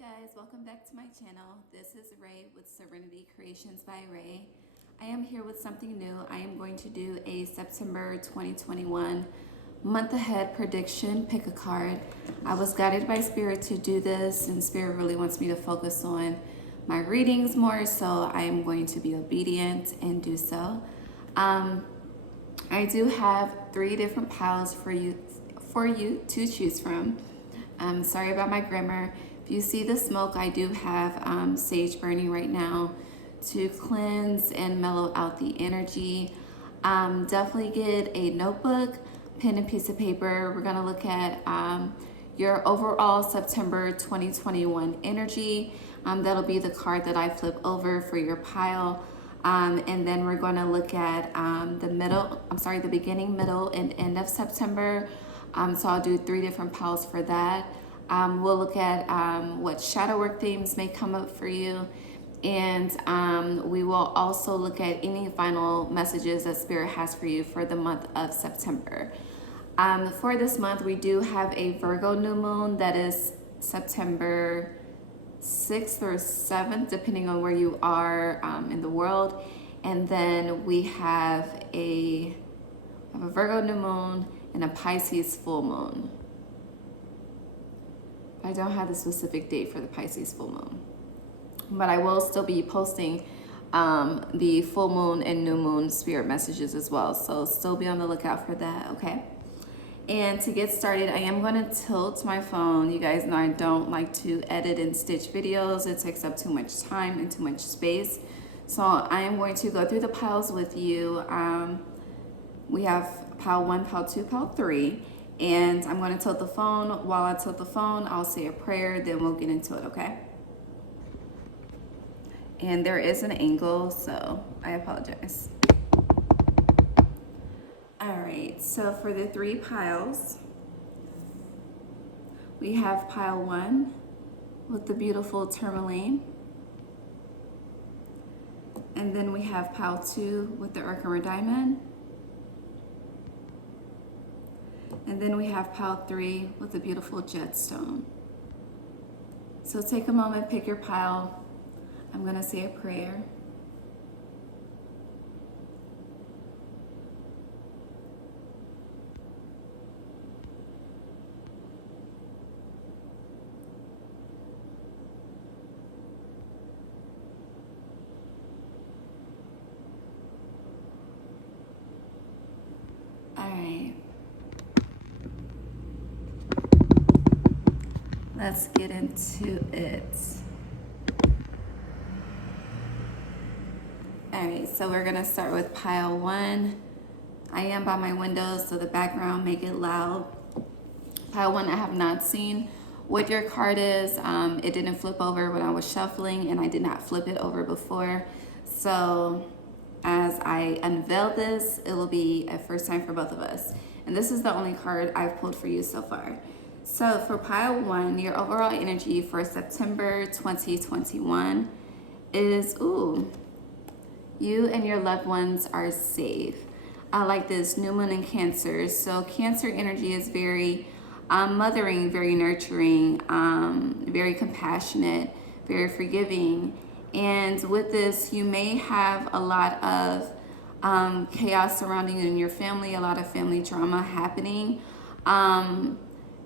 Guys, welcome back to my channel. This is Ray with Serenity Creations by Ray. I am here with something new. I am going to do a September 2021 month ahead prediction. Pick a card. I was guided by Spirit to do this, and Spirit really wants me to focus on my readings more, so I am going to be obedient and do so. I do have 3 different piles for you to choose from. Sorry about my grammar. If you see the smoke, I do have sage burning right now to cleanse and mellow out the energy. Definitely get a notebook, pen and piece of paper. We're gonna look at your overall September 2021 energy. That'll be the card that I flip over for your pile. And then we're gonna look at the beginning, middle, and end of September. So I'll do 3 different piles for that. We'll look at what shadow work themes may come up for you. And we will also look at any final messages that Spirit has for you for the month of September. For this month, we do have a Virgo new moon that is September 6th or 7th, depending on where you are in the world. And then we have a Virgo new moon and a Pisces full moon. I don't have the specific date for the Pisces full moon, but I will still be posting the full moon and new moon spirit messages as well. So still be on the lookout for that, okay? And to get started, I am going to tilt my phone. You guys know I don't like to edit and stitch videos. It takes up too much time and too much space. So I am going to go through the piles with you. We have pile 1, pile 2, pile 3. And I'm going to tilt the phone. While I tilt the phone, I'll say a prayer, then we'll get into it, okay? And there is an angle, so I apologize. All right, so for the 3 piles, we have pile 1 with the beautiful Tourmaline. And then we have pile 2 with the Herkimer diamond. And then we have pile 3 with the beautiful jetstone. So take a moment, pick your pile. I'm gonna say a prayer. All right. Let's get into it. All right, so we're gonna start with pile 1. I am by my window, so the background may get loud. Pile 1, I have not seen what your card is. It didn't flip over when I was shuffling, and I did not flip it over before. So as I unveil this, it will be a first time for both of us. And this is the only card I've pulled for you so far. So for pile 1, your overall energy for September 2021 is, you and your loved ones are safe. I like this new moon in Cancer. So Cancer energy is very mothering, very nurturing, very compassionate, very forgiving. And with this, you may have a lot of chaos surrounding you and your family, a lot of family drama happening.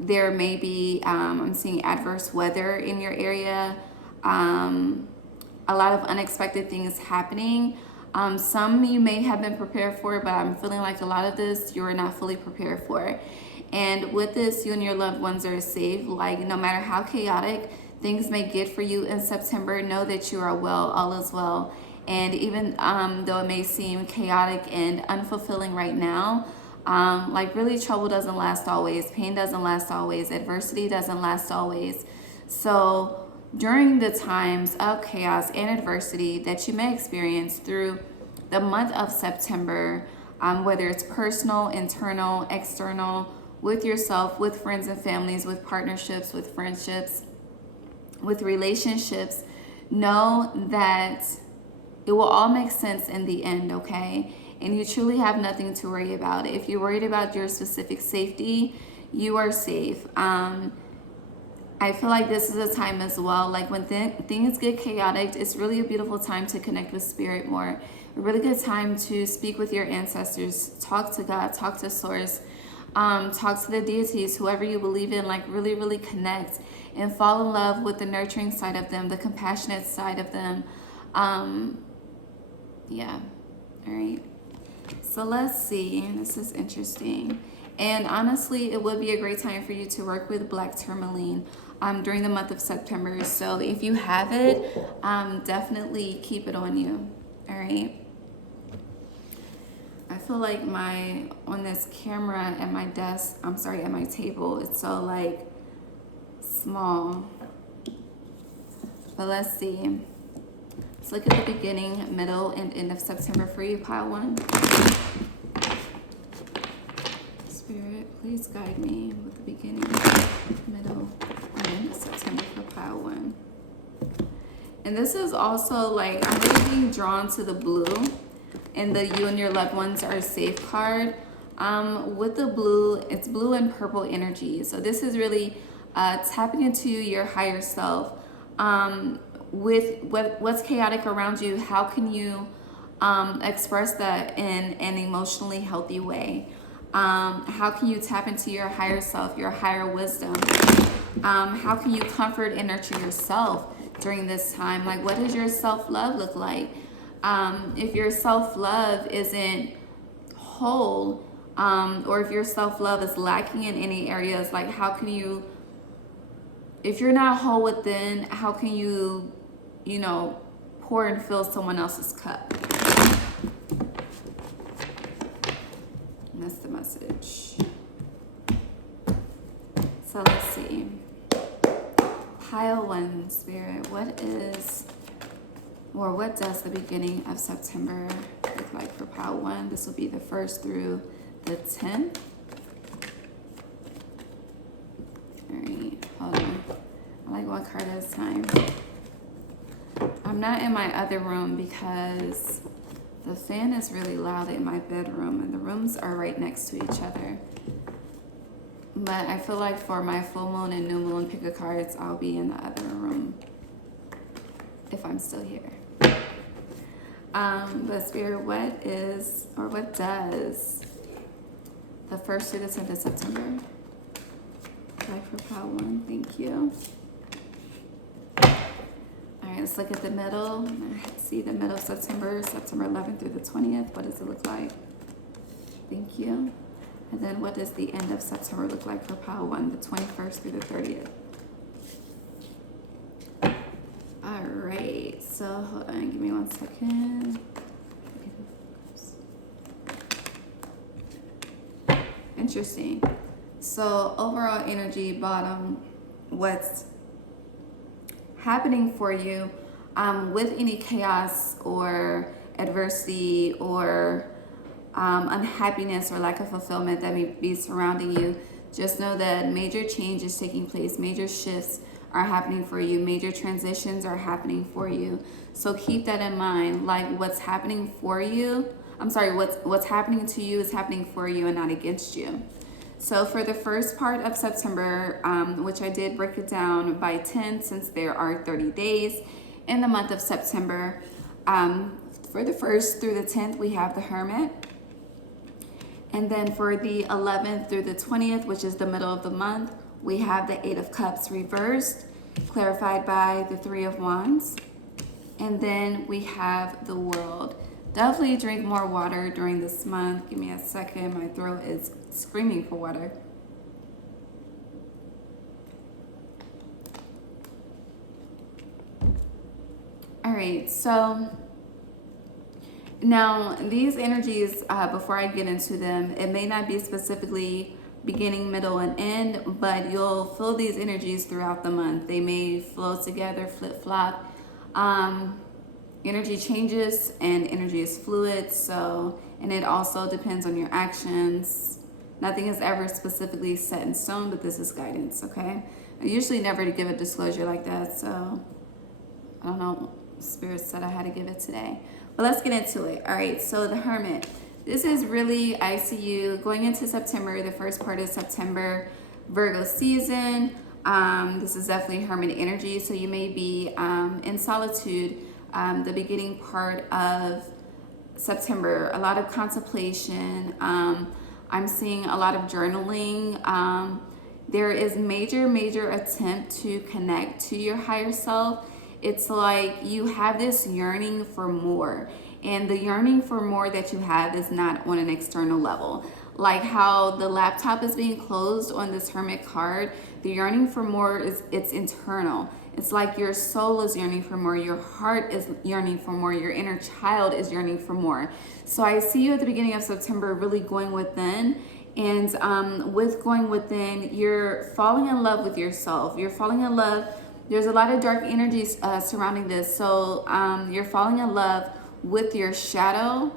There may be, I'm seeing adverse weather in your area, a lot of unexpected things happening. Some you may have been prepared for, but I'm feeling like a lot of this you're not fully prepared for. And with this, you and your loved ones are safe. Like, no matter how chaotic things may get for you in September, know that you are well, all is well. And even though it may seem chaotic and unfulfilling right now, like really trouble doesn't last always, pain doesn't last always, adversity doesn't last always. So during the times of chaos and adversity that you may experience through the month of September, whether it's personal, internal, external, with yourself, with friends and families, with partnerships, with friendships, with relationships, know that it will all make sense in the end, okay? And you truly have nothing to worry about. If you're worried about your specific safety, you are safe. I feel like this is a time as well, like when things get chaotic, it's really a beautiful time to connect with spirit more. A really good time to speak with your ancestors, talk to God, talk to source, talk to the deities, whoever you believe in, like really, really connect and fall in love with the nurturing side of them, the compassionate side of them. Yeah, all right. So let's see, this is interesting. And honestly, it would be a great time for you to work with black tourmaline during the month of September. So if you have it, definitely keep it on you, all right? I feel like on this camera at my desk, at my table, it's so like small. But let's see. Let's look at the beginning, middle, and end of September for you, pile 1. Spirit, please guide me with the beginning, middle, and end of September for pile 1. And this is also like, I'm really being drawn to the blue, and the you and your loved ones are safe card. With the blue, it's blue and purple energy. So this is really tapping into your higher self. With what's chaotic around you, how can you express that in an emotionally healthy way? How can you tap into your higher self, your higher wisdom? How can you comfort and nurture yourself during this time? Like, what does your self-love look like? If your self-love isn't whole, or if your self-love is lacking in any areas, like how can you, if you're not whole within, how can you, pour and fill someone else's cup? And that's the message. So let's see. Pile 1, Spirit, what does the beginning of September look like for pile 1? This will be the 1st through the 10th. All right, hold on. I like one card at a time. I'm not in my other room because the fan is really loud in my bedroom and the rooms are right next to each other. But I feel like for my full moon and new moon pick a cards, I'll be in the other room if I'm still here. But Spirit, what does the 1st through the 10th of September like for pile 1? Thank you. All right, let's look at the middle. Let's see the middle of September 11th through the 20th. What does it look like? Thank you. And then what does the end of September look like for pile 1, the 21st through the 30th? All right, so hold on, give me 1 second. Interesting. So overall energy, bottom, what's happening for you with any chaos or adversity or unhappiness or lack of fulfillment that may be surrounding you, just know that major change is taking place. Major shifts are happening for you. Major transitions are happening for you. So keep that in mind. Like what's happening for you, what's happening to you is happening for you and not against you. So for the first part of September, which I did break it down by 10 since there are 30 days in the month of September, for the 1st through the 10th, we have the Hermit. And then for the 11th through the 20th, which is the middle of the month, we have the 8 of Cups reversed, clarified by the 3 of Wands. And then we have the World. Definitely drink more water during this month. Give me a second. My throat is screaming for water. All right, so now these energies, before I get into them, it may not be specifically beginning, middle, and end, but you'll feel these energies throughout the month. They may flow together, flip-flop. Energy changes and energy is fluid, so, and it also depends on your actions. Nothing is ever specifically set in stone, but this is guidance, okay? I usually never give a disclosure like that, so I don't know. Spirit said I had to give it today. But let's get into it. All right, so the Hermit. This is really ICU going into September, the first part of September, Virgo season. This is definitely hermit energy, so you may be in solitude the beginning part of September. A lot of contemplation. I'm seeing a lot of journaling. There is major attempt to connect to your higher self. It's like you have this yearning for more, and the yearning for more that you have is not on an external level. Like how the laptop is being closed on this hermit card, the yearning for more it's internal. It's like your soul is yearning for more, your heart is yearning for more, your inner child is yearning for more. So I see you at the beginning of September really going within, and with going within, you're falling in love with yourself. You're falling in love. There's a lot of dark energies surrounding this. So you're falling in love with your shadow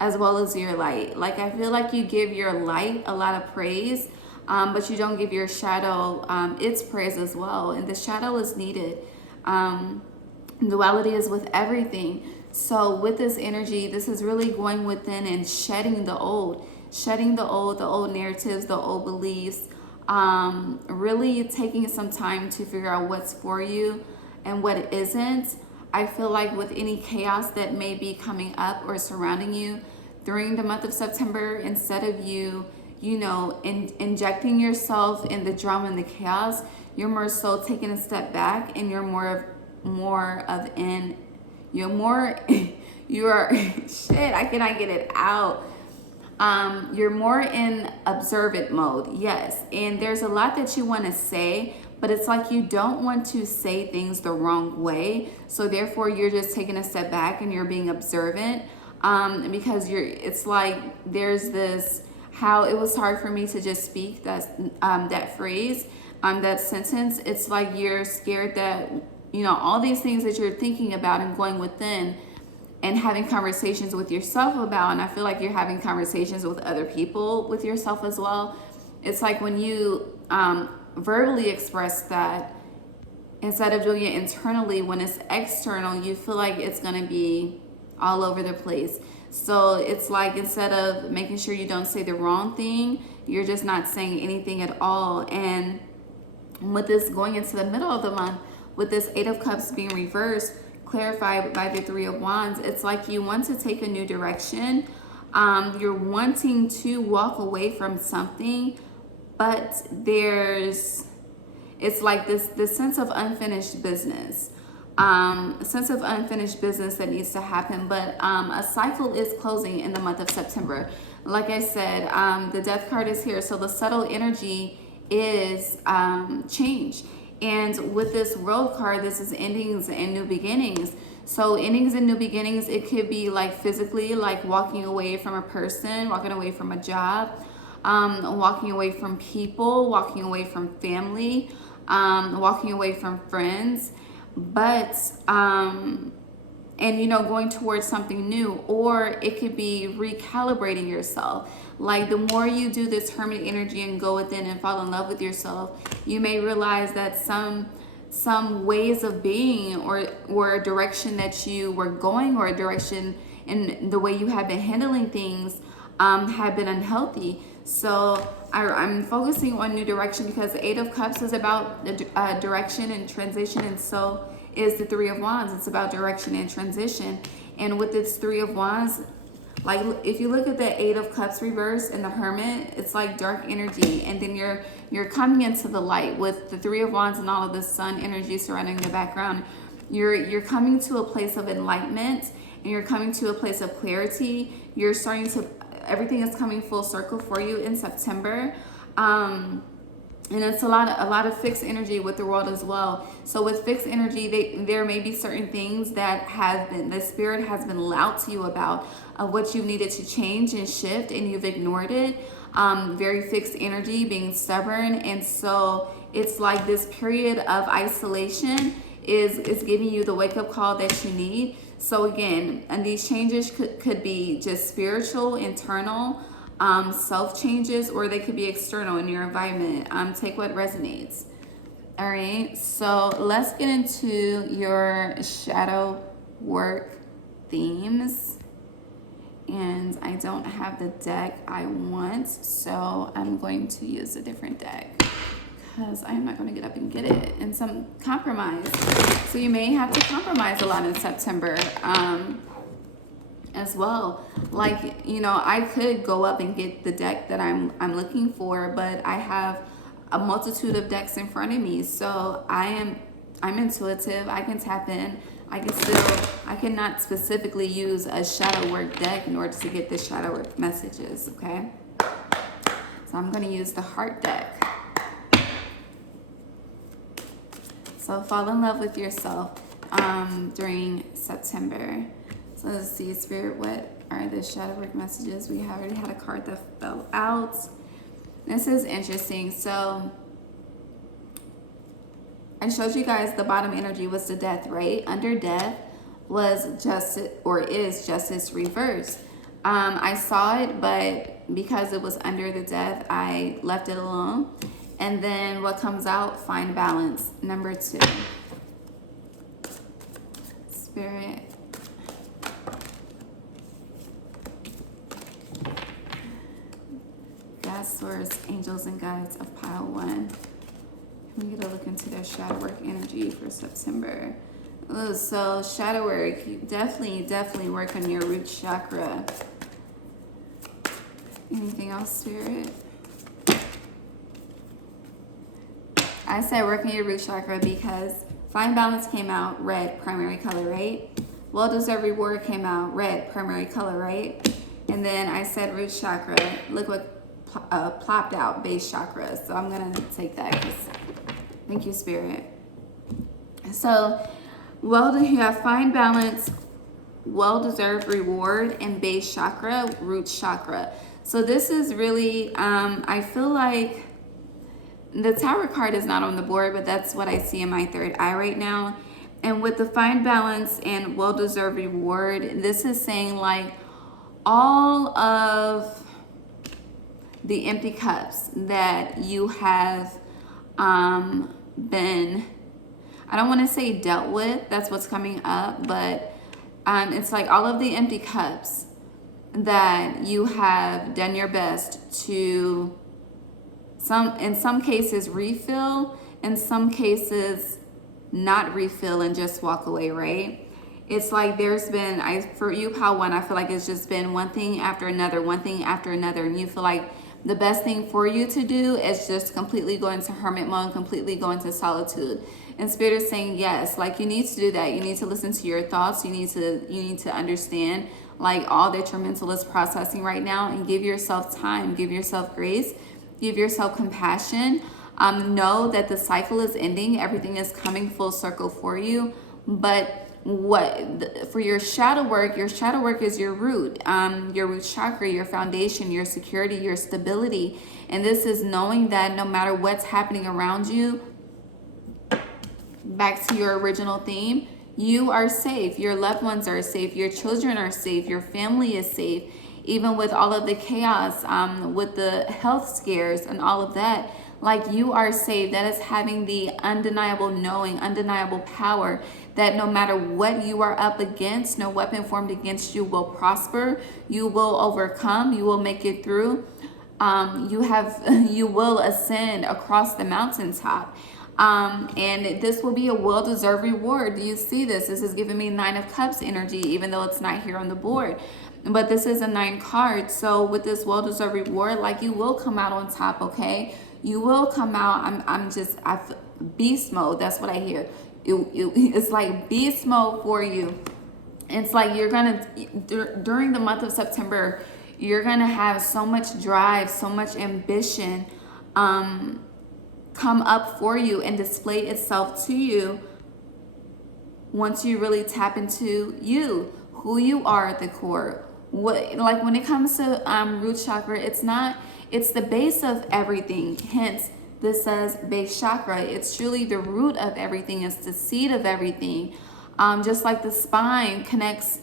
as well as your light. Like I feel like you give your light a lot of praise, but you don't give your shadow its praise as well. And the shadow is needed. Duality is with everything. So with this energy, this is really going within and shedding the old narratives, the old beliefs, really taking some time to figure out what's for you and what isn't. I feel like with any chaos that may be coming up or surrounding you during the month of September, instead of you injecting yourself in the drama and the chaos, you're more so taking a step back, and you're you are shit, I cannot get it out. You're more in observant mode, yes. And there's a lot that you want to say, but it's like you don't want to say things the wrong way. So therefore you're just taking a step back and you're being observant. Because it's like there's this, how it was hard for me to just speak that phrase, that sentence. It's like you're scared that, all these things that you're thinking about and going within and having conversations with yourself about, and I feel like you're having conversations with other people with yourself as well. It's like when you verbally express that, instead of doing it internally, when it's external, you feel like it's gonna be all over the place. So it's like instead of making sure you don't say the wrong thing, you're just not saying anything at all. And with this going into the middle of the month, with this Eight of Cups being reversed, clarified by the Three of Wands, it's like you want to take a new direction. You're wanting to walk away from something, but it's like this sense of unfinished business. Sense of unfinished business that needs to happen, but a cycle is closing in the month of September. Like I said, the Death card is here, so the subtle energy is change. And with this World card, this is endings and new beginnings. So endings and new beginnings, it could be like physically, like walking away from a person, walking away from a job, walking away from people, walking away from family, walking away from friends, but and going towards something new. Or it could be recalibrating yourself. Like the more you do this hermit energy and go within and fall in love with yourself, you may realize that some ways of being or a direction that you were going, or a direction in the way you have been handling things have been unhealthy. So I'm focusing on new direction, because the Eight of Cups is about direction and transition, and so is the Three of Wands. It's about direction and transition. And with this Three of Wands, like if you look at the Eight of Cups reverse and the Hermit, it's like dark energy, and then you're coming into the light with the Three of Wands and all of the sun energy surrounding the background. You're coming to a place of enlightenment, and you're coming to a place of clarity. You're starting to, everything is coming full circle for you in September. And it's a lot of fixed energy with the world as well. So with fixed energy, there may be certain things that the spirit has been loud to you about, what you needed to change and shift, and you've ignored it. Very fixed energy, being stubborn. And so it's like this period of isolation is giving you the wake-up call that you need. So again, and these changes could be just spiritual, internal, self changes, or they could be external in your environment. Take what resonates. All right, so let's get into your shadow work themes. And I don't have the deck I want, so I'm going to use a different deck. because I am not going to get up and get it, and some compromise. So you may have to compromise a lot in September as well. Like, you know, I could go up and get the deck that I'm looking for, but I have a multitude of decks in front of me. So I'm intuitive. I can tap in. I cannot specifically use a shadow work deck in order to get the shadow work messages, okay? So I'm going to use the heart deck. So fall in love with yourself during September. So let's see, Spirit, what are the shadow work messages? We have already had a card that fell out. This is interesting. So I showed you guys the bottom energy was the death, right? Under death was justice, or is justice reversed. I saw it, but because it was under the death, I left it alone. And then what comes out? Find balance. Number 2. Spirit. God, source, angels, and guides of pile 1. We get a look into their shadow work energy for September. Ooh, so shadow work, definitely work on your root chakra. Anything else, Spirit? I said work on your root chakra because find balance came out, red, primary color, right? Well-deserved reward came out, red, primary color, right? And then I said root chakra. Look what plopped out, base chakra. So I'm going to take that because thank you, Spirit. So, you have find balance, well-deserved reward, and base chakra, root chakra. So this is really, I feel like the Tower card is not on the board, but that's what I see in my third eye right now. And with the find balance and well-deserved reward, this is saying like all of the empty cups that you have been, I don't want to say dealt with, that's what's coming up, but it's like all of the empty cups that you have done your best to in some cases refill, in some cases not refill and just walk away, right? It's like there's been, for you, pile 1, I feel like it's just been one thing after another, and you feel like the best thing for you to do is just completely go into hermit mode, completely go into solitude. And Spirit is saying, yes, like you need to do that. You need to listen to your thoughts. You need to understand like all that your mental is processing right now, and give yourself time, give yourself grace, give yourself compassion. Know that the cycle is ending. Everything is coming full circle for you. But for your shadow work is your root chakra, your foundation, your security, your stability. And this is knowing that no matter what's happening around you, back to your original theme, you are safe, your loved ones are safe, your children are safe, your family is safe. Even with all of the chaos, with the health scares and all of that, like you are safe. That is having the undeniable knowing, undeniable power that no matter what you are up against, no weapon formed against you will prosper. You will overcome. You will make it through. You will ascend across the mountaintop. And this will be a well-deserved reward. Do you see this? This is giving me 9 of Cups energy, even though it's not here on the board. But this is a 9 card. So with this well-deserved reward, like you will come out on top, okay? You will come out. I feel beast mode. That's what I hear. It's like beast mode for you. It's like you're gonna, during the month of September, you're gonna have so much drive, so much ambition come up for you and display itself to you once you really tap into you, who you are at the core. Like when it comes to root chakra, it's the base of everything. Hence, this says base chakra. It's truly the root of everything. It's the seed of everything. Just like the spine connects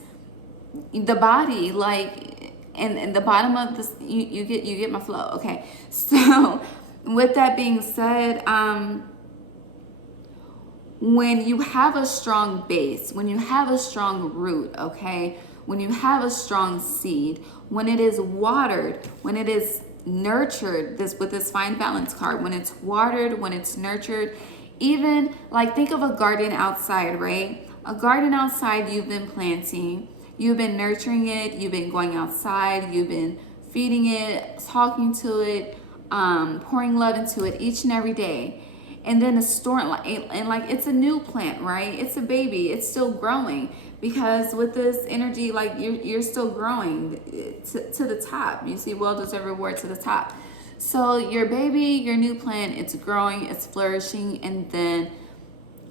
the body, like and the bottom of this, you get my flow. Okay, so with that being said, when you have a strong base, when you have a strong root, okay, when you have a strong seed, when it is watered, when it is nurtured, this with this fine balance card, when it's watered, when it's nurtured, even like think of a garden outside, right? A garden outside you've been planting, you've been nurturing it, you've been going outside, you've been feeding it, talking to it, pouring love into it each and every day. And then a storm, and like it's a new plant, right? It's a baby, it's still growing, because with this energy, like you're still growing to the top. You see, well-deserved reward to the top. So your baby, your new plant, it's growing, it's flourishing, and then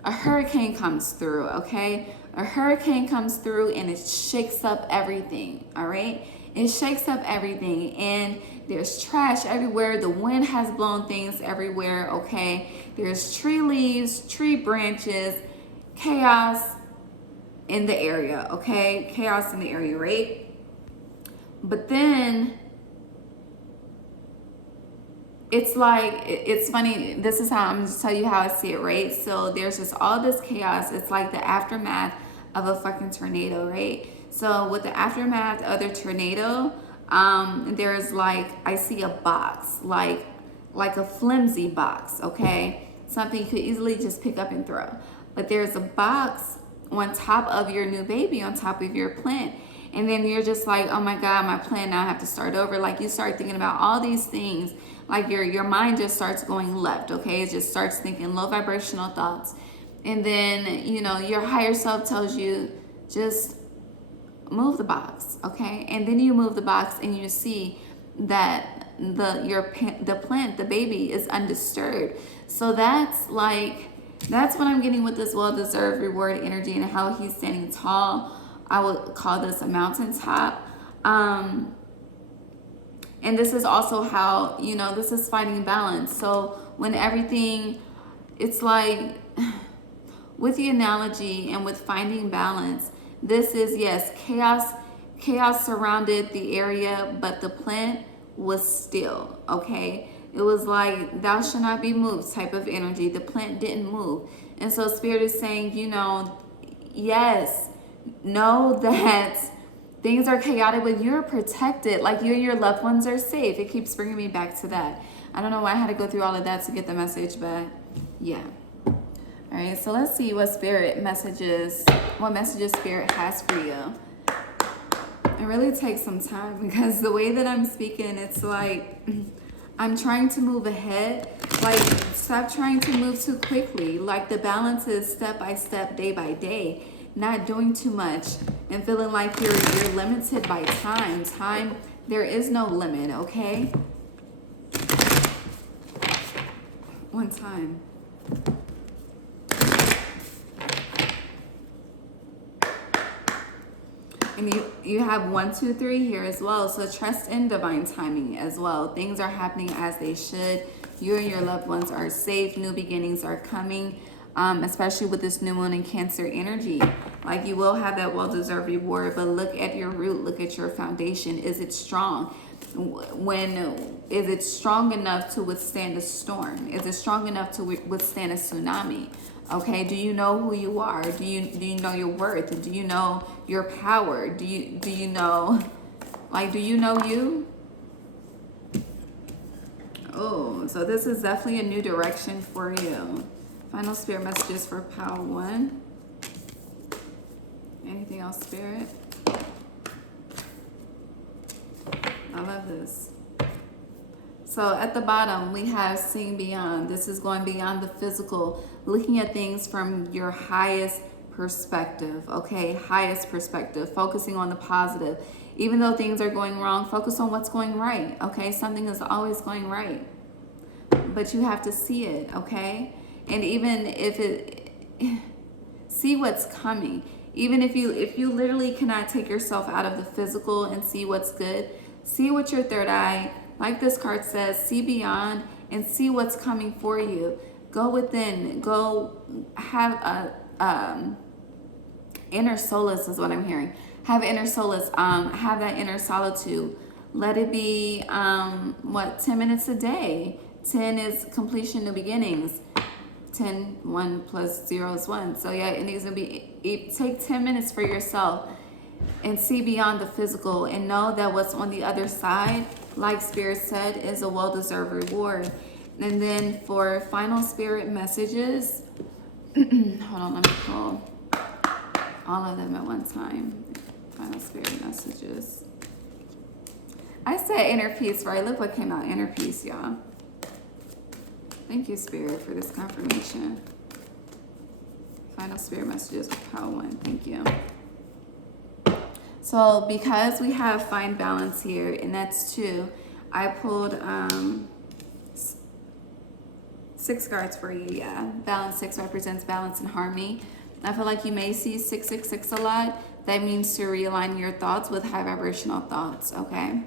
a hurricane comes through, okay? A hurricane comes through and it shakes up everything, all right? It shakes up everything, and there's trash everywhere. The wind has blown things everywhere, okay? There's tree leaves, tree branches, chaos in the area, okay? Chaos in the area, right? But then it's like, it's funny. This is how I'm just tell you how I see it, right? So there's just all this chaos. It's like the aftermath of a fucking tornado, right? So with the aftermath of the tornado, there's like, I see a box, like a flimsy box, okay? Something you could easily just pick up and throw. But there's a box on top of your new baby, on top of your plant. And then you're just like, oh my God, my plant, now I have to start over. Like you start thinking about all these things. Like your mind just starts going left, okay? It just starts thinking low vibrational thoughts. And then, you know, your higher self tells you, just move the box, okay? And then you move the box and you see that the plant, the baby, is undisturbed. So that's what I'm getting with this well-deserved reward energy, and how he's standing tall. I would call this a mountaintop. And this is also how, you know, this is finding balance. So when everything, it's like, with the analogy and with finding balance, this is, yes, chaos surrounded the area, but the plant was still, okay? It was like, thou shalt not be moved type of energy. The plant didn't move. And so Spirit is saying, you know, yes, know that things are chaotic, but you're protected. Like you and your loved ones are safe. It keeps bringing me back to that. I don't know why I had to go through all of that to get the message, but yeah. All right, so let's see what messages Spirit has for you. It really takes some time, because the way that I'm speaking, it's like I'm trying to move ahead. Like, stop trying to move too quickly. Like, the balance is step by step, day by day. Not doing too much and feeling like you're limited by time. Time, there is no limit, okay? One time. And you have 1, 2, 3 here as well. So trust in divine timing as well. Things are happening as they should. You and your loved ones are safe. New beginnings are coming, especially with this new moon in Cancer energy. Like, you will have that well-deserved reward, but look at your root. Look at your foundation. Is it strong? Is it strong enough to withstand a storm? Is it strong enough to withstand a tsunami? Okay, do you know who you are? Do you know your worth? Do you know your power? Do you know, like, do you know you? Oh, so this is definitely a new direction for you. Final Spirit messages for Pile 1. Anything else, Spirit? I love this. So at the bottom, we have seeing beyond. This is going beyond the physical, looking at things from your highest perspective, okay? Highest perspective, focusing on the positive. Even though things are going wrong, focus on what's going right, okay? Something is always going right, but you have to see it, okay? And even if see what's coming. Even if you literally cannot take yourself out of the physical and see what's good, see what your third eye, like this card says, see beyond and see what's coming for you. Go within, go have a inner solace is what I'm hearing. Have inner solace, have that inner solitude. Let it be, 10 minutes a day. 10 is completion, new beginnings. 10, 1 plus 0 is 1. So yeah, it needs to be, take 10 minutes for yourself and see beyond the physical and know that what's on the other side, like Spirit said, is a well-deserved reward. And then for final Spirit messages, hold on, let me pull all of them at one time. Final Spirit messages. I said inner peace, right? Look what came out, inner peace, y'all. Thank you, Spirit, for this confirmation. Final Spirit messages with Pile 1. Thank you. So because we have find balance here, and that's 2, I pulled 6 cards for you. Yeah, balance 6 represents balance and harmony. I feel like you may see 666 a lot. That means to realign your thoughts with high vibrational thoughts. Okay.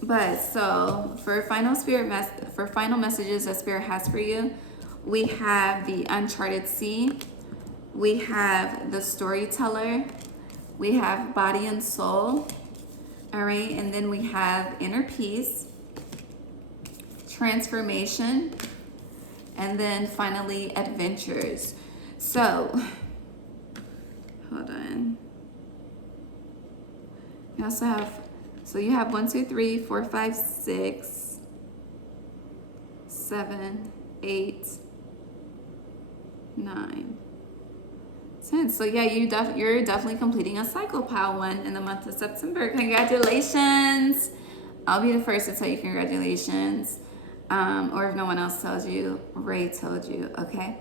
But so for final final messages that Spirit has for you, we have the uncharted sea, we have the storyteller, we have body and soul, all right, and then we have inner peace, transformation, and then finally adventures. So hold on. You also have, so you have 1, 2, 3, 4, 5, 6, 7, 8, 9, 10. So yeah, you're definitely completing a cycle, Pile 1, in the month of September. Congratulations. I'll be the first to tell you congratulations. Or if no one else tells you, Ray told you, okay?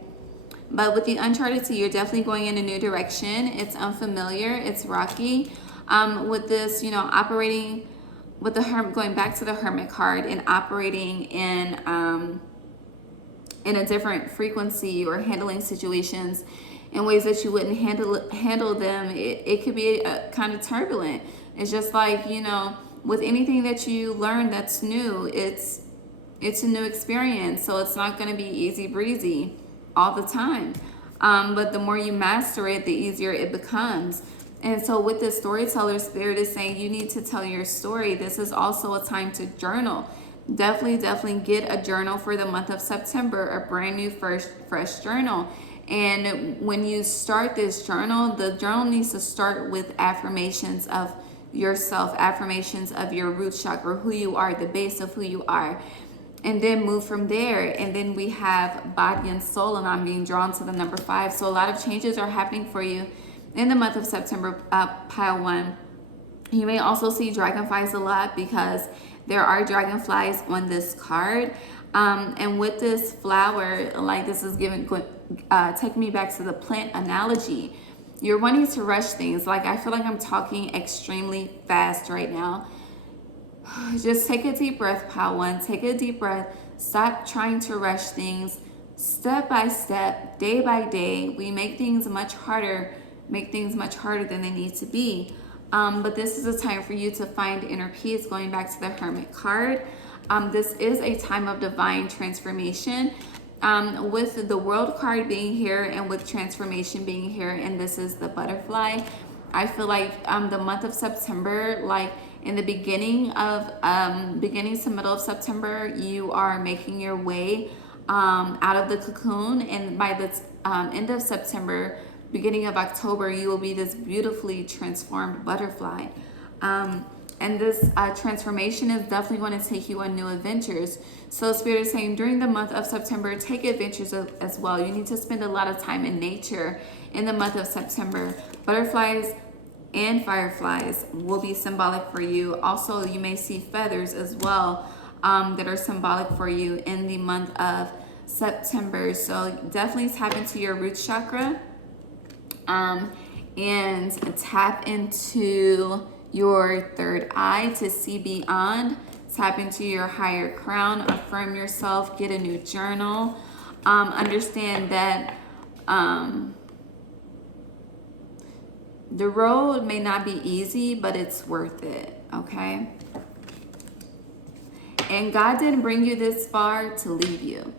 But with the uncharted sea, you're definitely going in a new direction. It's unfamiliar, it's rocky. With this, you know, operating with the going back to the Hermit card and operating in a different frequency or handling situations in ways that you wouldn't handle them, it could be kind of turbulent. It's just like, you know, with anything that you learn that's new, it's a new experience, so it's not going to be easy breezy all the time. But the more you master it, the easier it becomes. And so with this storyteller, Spirit is saying you need to tell your story. This is also a time to journal. Definitely get a journal for the month of September, a brand new fresh journal. And when you start this journal, the journal needs to start with affirmations of yourself, affirmations of your root chakra, who you are, the base of who you are. And then move from there. And then we have body and soul, and I'm being drawn to the number 5. So a lot of changes are happening for you in the month of September, Pile 1. You may also see dragonflies a lot because there are dragonflies on this card. And with this flower, like this is taking me back to the plant analogy. You're wanting to rush things. Like I feel like I'm talking extremely fast right now. Just take a deep breath, Pile 1. Take a deep breath. Stop trying to rush things. Step by step, day by day, we make things much harder than they need to be. But this is a time for you to find inner peace, going back to the Hermit card. This is a time of divine transformation. With the World card being here and with transformation being here, and this is the butterfly. I feel like the month of September, like in the beginning to middle of September, you are making your way out of the cocoon, and by the end of September, beginning of October, you will be this beautifully transformed butterfly. And this transformation is definitely going to take you on new adventures. So Spirit is saying during the month of September, take adventures as well. You need to spend a lot of time in nature in the month of September. Butterflies and fireflies will be symbolic for you. Also, you may see feathers as well that are symbolic for you in the month of September. So definitely tap into your root chakra and tap into your third eye to see beyond. Tap into your higher crown, affirm yourself, get a new journal. Understand that the road may not be easy, but it's worth it, okay? And God didn't bring you this far to leave you.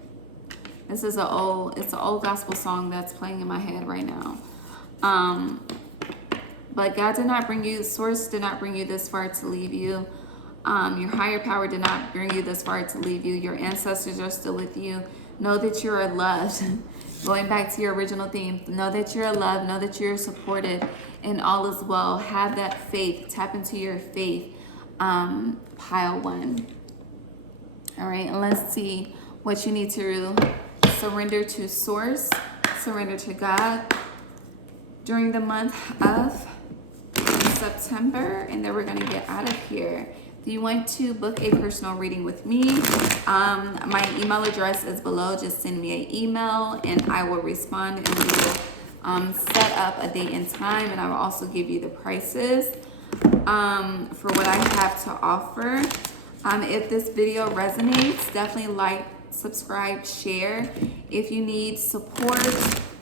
This is it's an old gospel song that's playing in my head right now. But God did not bring you, Source did not bring you this far to leave you. Your higher power did not bring you this far to leave you. Your ancestors are still with you. Know that you are loved. Going back to your original theme, know that you're loved, know that you're supported, and all is well. Have that faith. Tap into your faith. Pile 1. All right, and let's see what you need to surrender to Source, surrender to God during the month of September, and then we're going to get out of here. If you want to book a personal reading with me, my email address is below. Just send me an email and I will respond, and we will set up a date and time, and I will also give you the prices for what I have to offer. If this video resonates, definitely like, subscribe, share. If you need support,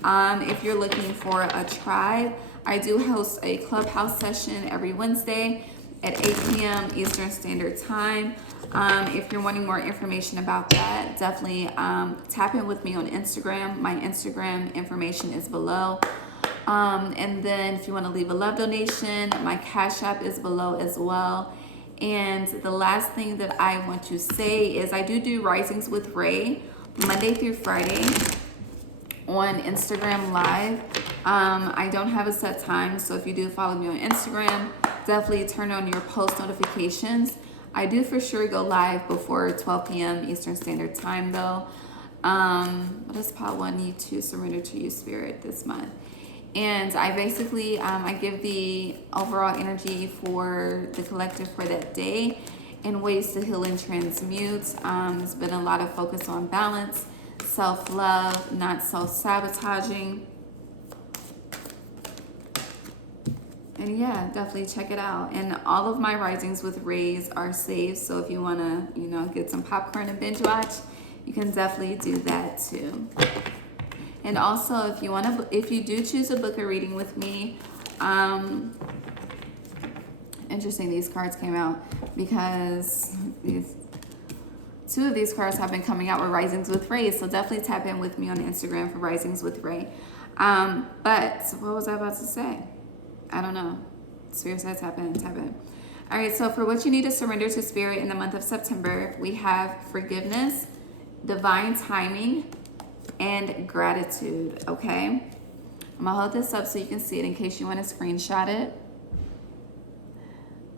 if you're looking for a tribe, I do host a clubhouse session every Wednesday at 8 p.m. Eastern Standard Time. If you're wanting more information about that, definitely tap in with me on Instagram. My Instagram information is below. And then if you want to leave a love donation, my Cash App is below as well. And the last thing that I want to say is I do Risings with Ray Monday through Friday on Instagram Live. I don't have a set time, so if you do follow me on Instagram, definitely turn on your post notifications. I do for sure go live before 12 p.m. Eastern Standard Time though. What does Pile 1 need to surrender to you, Spirit, this month? And I basically, I give the overall energy for the collective for that day and ways to heal and transmute. There's been a lot of focus on balance, self-love, not self-sabotaging. And yeah, definitely check it out. And all of my Risings with Rays are saved. So if you want to, get some popcorn and binge watch, you can definitely do that too. And also, if you do choose to book a reading with me, interesting, these cards came out because two of these cards have been coming out with Risings with Ray. So definitely tap in with me on Instagram for Risings with Ray. But what was I about to say? I don't know. Spirit said tap in, tap in. All right, so for what you need to surrender to Spirit in the month of September, we have forgiveness, divine timing, and gratitude, okay? I'm gonna hold this up so you can see it in case you want to screenshot it.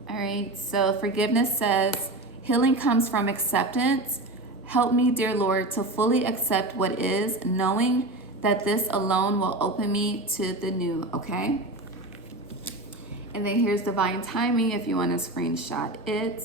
All right, so forgiveness says, healing comes from acceptance. Help me, dear Lord, to fully accept what is, knowing that this alone will open me to the new, okay? And then here's divine timing if you want to screenshot it.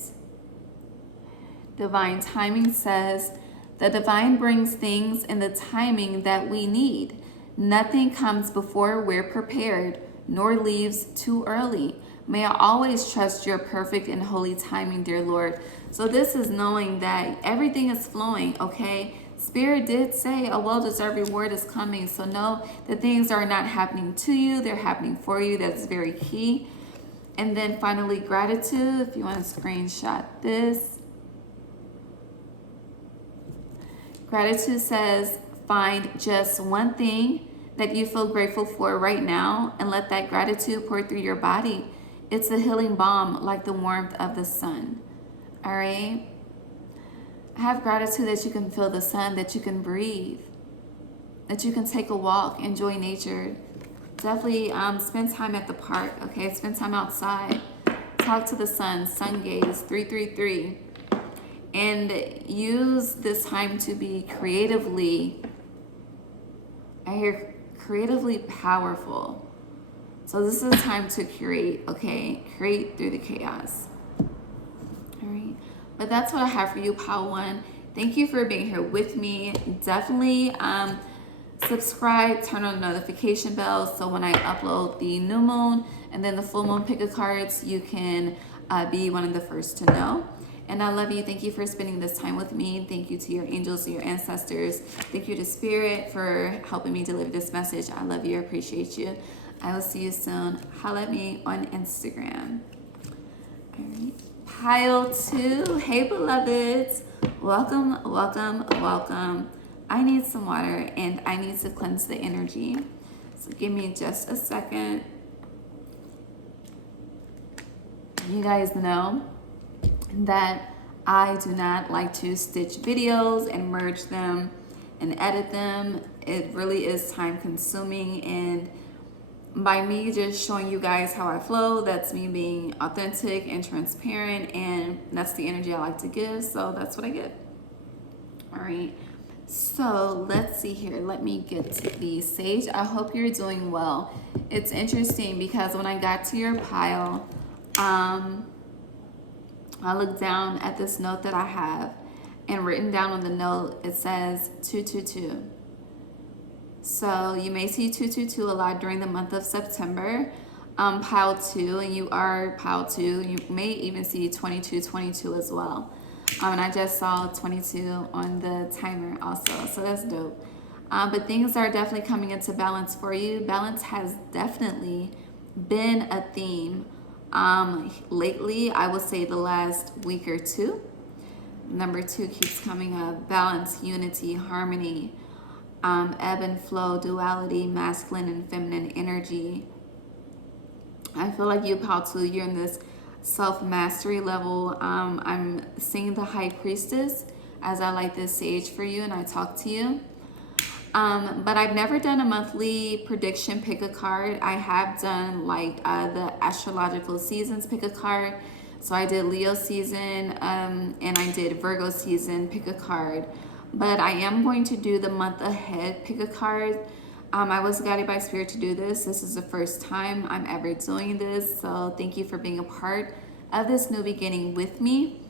Divine timing says, the divine brings things in the timing that we need. Nothing comes before we're prepared, nor leaves too early. May I always trust your perfect and holy timing, dear Lord. So this is knowing that everything is flowing, okay? Spirit did say a well-deserved reward is coming. So know that things are not happening to you, they're happening for you. That's very key. And then finally, gratitude, if you want to screenshot this. Gratitude says, find just one thing that you feel grateful for right now and let that gratitude pour through your body. It's a healing balm like the warmth of the sun. All right? Have gratitude that you can feel the sun, that you can breathe, that you can take a walk, enjoy nature. Definitely spend time at the park, okay? Spend time outside. Talk to the sun, sun gaze, 333. And use this time to be creatively, I hear creatively powerful. So this is a time to create, okay? Create through the chaos. All right. But that's what I have for you, Pile 1. Thank you for being here with me. Definitely subscribe, turn on the notification bell so when I upload the new moon and then the full moon pick of cards, you can be one of the first to know. And I love you. Thank you for spending this time with me. Thank you to your angels, to your ancestors. Thank you to Spirit for helping me deliver this message. I love you. I appreciate you. I will see you soon. Holla at me on Instagram. All right. Pile 2. Hey, beloveds. Welcome, welcome, welcome. I need some water and I need to cleanse the energy. So give me just a second. You guys know that I do not like to stitch videos and merge them and edit them. it really is time consuming, and by me just showing you guys how I flow, that's me being authentic and transparent, and that's the energy I like to give, so that's what I get. All right, so let's see here. Let me get to the sage. I hope you're doing well. It's interesting because when I got to your pile, I looked down at this note that I have, and written down on the note, it says 222. So you may see 222 a lot during the month of September. Pile 2, and you are pile 2. You may even see 2222 as well. And I just saw 22 on the timer also, so that's dope. But things are definitely coming into balance for you. Balance has definitely been a theme lately. I would say the last week or two. Number 2 keeps coming up. Balance, unity, harmony, ebb and flow, duality, masculine and feminine energy. I feel like you, pile 2, you're in this self-mastery level. I'm seeing the high priestess as I light this sage for you and I talk to you. But I've never done a monthly prediction, pick a card. I have done like the astrological seasons, pick a card. So I did Leo season and I did Virgo season, pick a card. But I am going to do the month ahead, pick a card. I was guided by Spirit to do this. This is the first time I'm ever doing this. So thank you for being a part of this new beginning with me.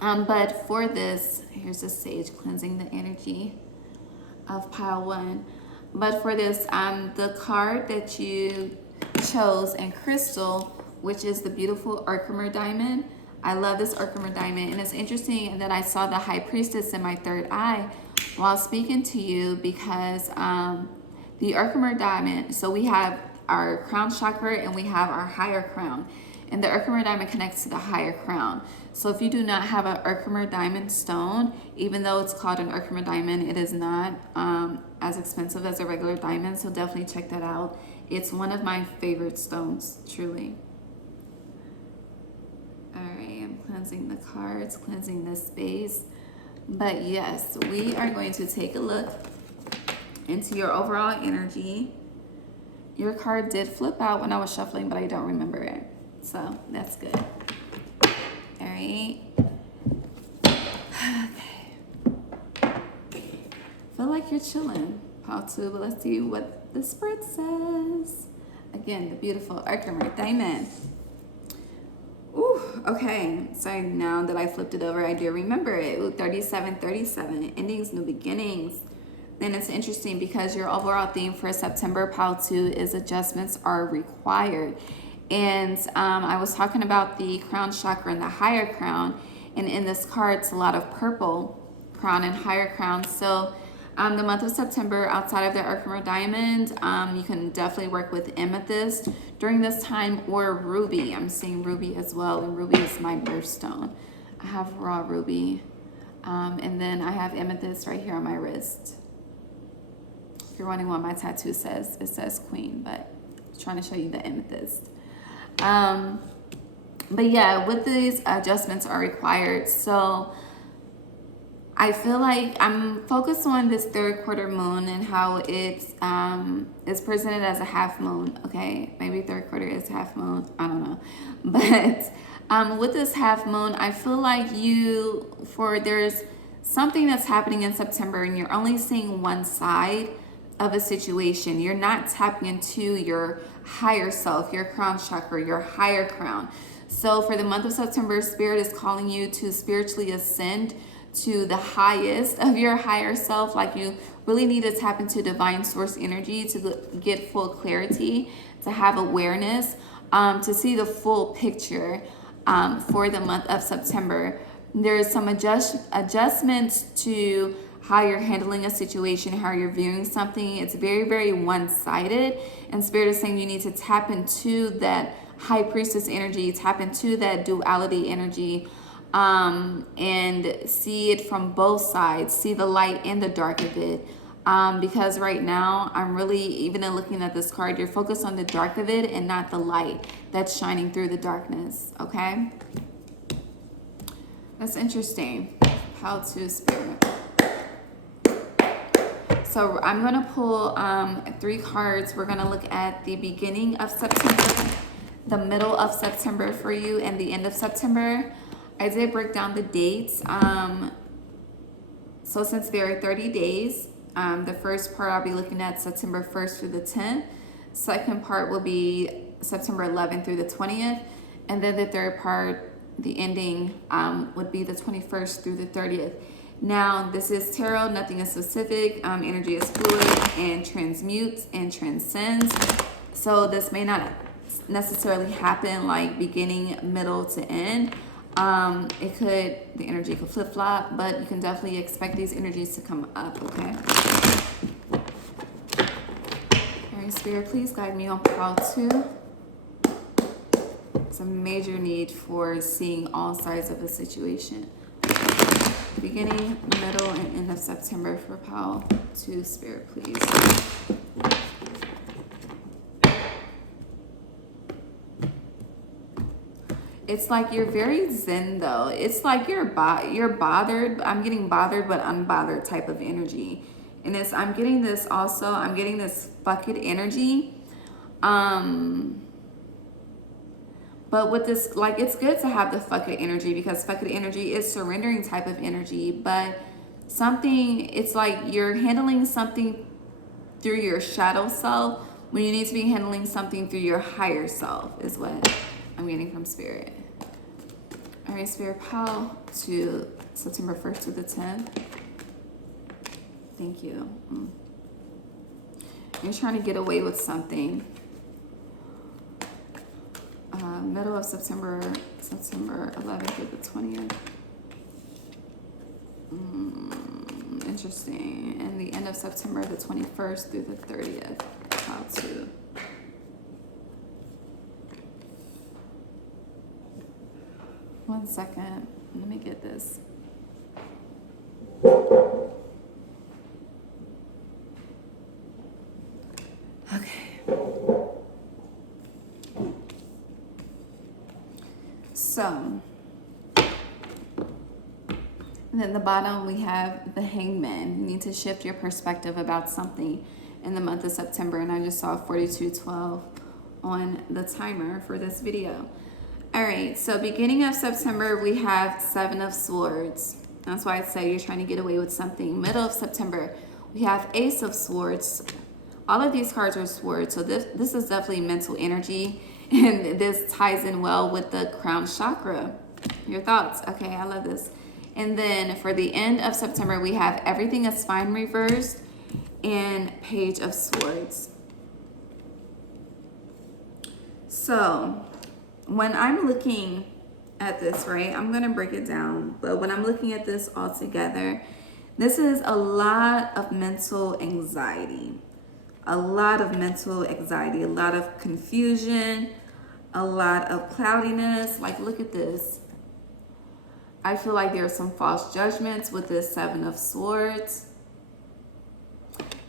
But for this, here's the sage cleansing the energy of pile 1. But for this, the card that you chose in crystal, which is the beautiful Herkimer diamond. I love this Herkimer diamond, and it's interesting that I saw the high priestess in my third eye while speaking to you, because the Herkimer diamond, so we have our crown chakra and we have our higher crown, and the Herkimer diamond connects to the higher crown. So if you do not have a Herkimer diamond stone, even though it's called an Herkimer diamond, it is not as expensive as a regular diamond, so definitely check that out. It's one of my favorite stones, truly. All right, I'm cleansing the cards, cleansing this space. But yes, we are going to take a look into your overall energy. Your card did flip out when I was shuffling, but I don't remember it. So that's good. All right. Okay. Feel like you're chilling, pile 2, but let's see what the spread says. Again, the beautiful Herkimer diamond. Ooh, okay. So now that I flipped it over, I do remember it. Ooh, 3737, endings, new beginnings. Then it's interesting because your overall theme for September, pile 2, is adjustments are required. And I was talking about the crown chakra and the higher crown. And in this card, it's a lot of purple crown and higher crown. So the month of September, outside of the Herkimer diamond, you can definitely work with amethyst during this time, or ruby. I'm seeing ruby as well, and ruby is my birthstone. I have raw ruby, and then I have amethyst right here on my wrist. If you're wondering what my tattoo says, it says queen, but I'm trying to show you the amethyst. But yeah, with these adjustments are required. So I feel like I'm focused on this third quarter moon and how it's presented as a half moon. Okay, maybe third quarter is half moon. I don't know, but with this half moon, I feel like there's something that's happening in September, and you're only seeing one side of a situation. You're not tapping into your higher self, your crown chakra, your higher crown. So for the month of September, Spirit is calling you to spiritually ascend to the highest of your higher self. Like, you really need to tap into divine source energy to get full clarity, to have awareness, to see the full picture for the month of September. There's some adjustments to how you're handling a situation, how you're viewing something. It's very, very one-sided, and Spirit is saying you need to tap into that high priestess energy, tap into that duality energy, and see it from both sides, see the light and the dark of it. Because right now, I'm really, even in looking at this card, you're focused on the dark of it and not the light that's shining through the darkness, okay? That's interesting. How to Spirit. so I'm going to pull 3 cards. We're going to look at the beginning of September, the middle of September for you, and the end of September. I did break down the dates. So since there are 30 days, the first part I'll be looking at September 1st through the 10th. Second part will be September 11th through the 20th. And then the third part, the ending, would be the 21st through the 30th. Now, this is tarot, nothing is specific. Energy is fluid and transmutes and transcends. So this may not necessarily happen like beginning, middle to end. The energy could flip-flop, but you can definitely expect these energies to come up, okay? All right, Spirit, please guide me on pile 2. It's a major need for seeing all sides of the situation. Beginning, middle, and end of September for pile 2, Spirit, please. It's like you're very zen though. It's like you're bothered. I'm getting bothered but unbothered type of energy. And I'm getting this also. I'm getting this fuck it energy. But with this, like, it's good to have the fuck it energy because fuck it energy is surrendering type of energy. But it's like you're handling something through your shadow self when you need to be handling something through your higher self is what I'm getting from Spirit. All right, Spirit, pile to September 1st to the 10th. Thank you. You're trying to get away with something. Middle of September 11th through the 20th. Interesting. And the end of September, the 21st through the 30th. Pile 2. One second. Let me get this. Okay. So, and then the bottom we have the Hangman. You need to shift your perspective about something in the month of September. And I just saw 4212 on the timer for this video. All right, so beginning of September, we have 7 of Swords. That's why I say you're trying to get away with something. Middle of September, we have Ace of Swords. All of these cards are swords, so this is definitely mental energy, and this ties in well with the crown chakra. Your thoughts? Okay, I love this. And then for the end of September, we have Everything is Fine reversed and Page of Swords. So when I'm looking at this, right, I'm going to break it down. But when I'm looking at this all together, this is a lot of mental anxiety. A lot of mental anxiety, a lot of confusion, a lot of cloudiness. Like, look at this. I feel like there are some false judgments with this 7 of Swords.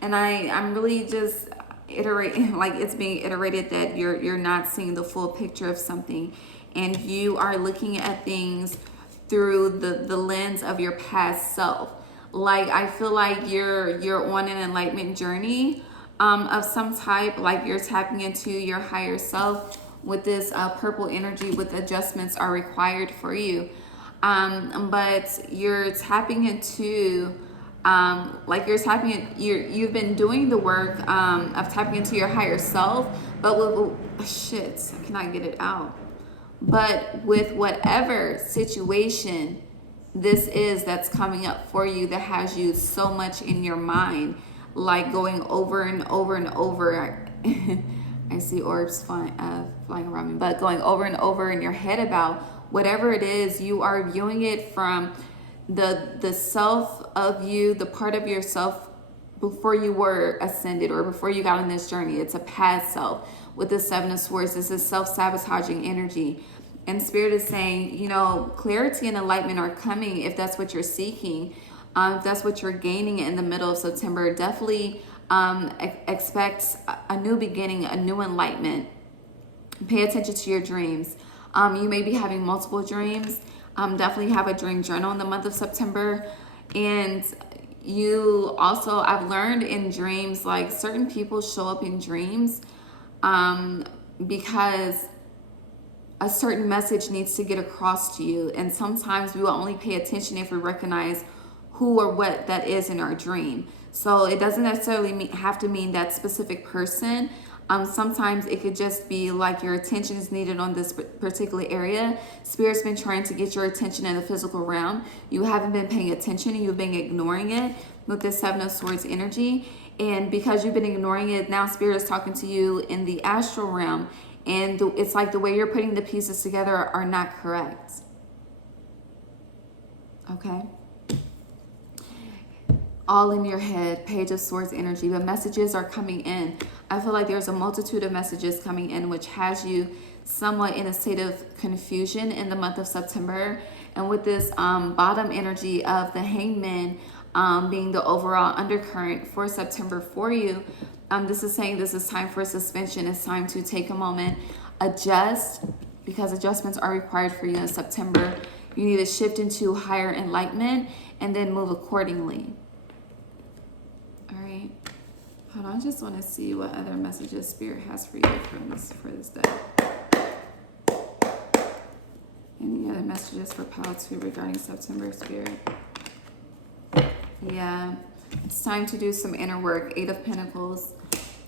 And I'm really just iterating, like it's being iterated that you're not seeing the full picture of something, and you are looking at things through the lens of your past self. Like, I feel like you're on an enlightenment journey of some type, like you're tapping into your higher self with this purple energy, with adjustments are required for you. But you're tapping into you've been doing the work of tapping into your higher self, but shit, I cannot get it out. But with whatever situation this is that's coming up for you that has you so much in your mind, like going over and over and over. I see orbs flying around me, but going over and over in your head about whatever it is, you are viewing it from the self of you, the part of yourself before you were ascended or before you got on this journey. It's a past self. With the 7 of Swords, this is self-sabotaging energy. And Spirit is saying, you know, clarity and enlightenment are coming if that's what you're seeking. If that's what you're gaining in the middle of September, definitely expect a new beginning, a new enlightenment. Pay attention to your dreams. You may be having multiple dreams. Definitely have a dream journal in the month of September. And you also, I've learned in dreams, like certain people show up in dreams because a certain message needs to get across to you. And sometimes we will only pay attention if we recognize who or what that is in our dream. So it doesn't necessarily have to mean that specific person. Sometimes it could just be like your attention is needed on this particular area. Spirit's been trying to get your attention in the physical realm. You haven't been paying attention and you've been ignoring it with this Seven of Swords energy. And because you've been ignoring it, now Spirit is talking to you in the astral realm. And it's like the way you're putting the pieces together are not correct. Okay? All in your head, Page of Swords energy, but messages are coming in. I feel like there's a multitude of messages coming in, which has you somewhat in a state of confusion in the month of September. And with this bottom energy of the Hangman being the overall undercurrent for September for you, this is saying this is time for suspension. It's time to take a moment, adjust, because adjustments are required for you in September. You need to shift into higher enlightenment and then move accordingly. All right. Hold on, I just want to see what other messages Spirit has for you for this day. Any other messages for Pile 2 regarding September, Spirit? Yeah, it's time to do some inner work. 8 of Pentacles.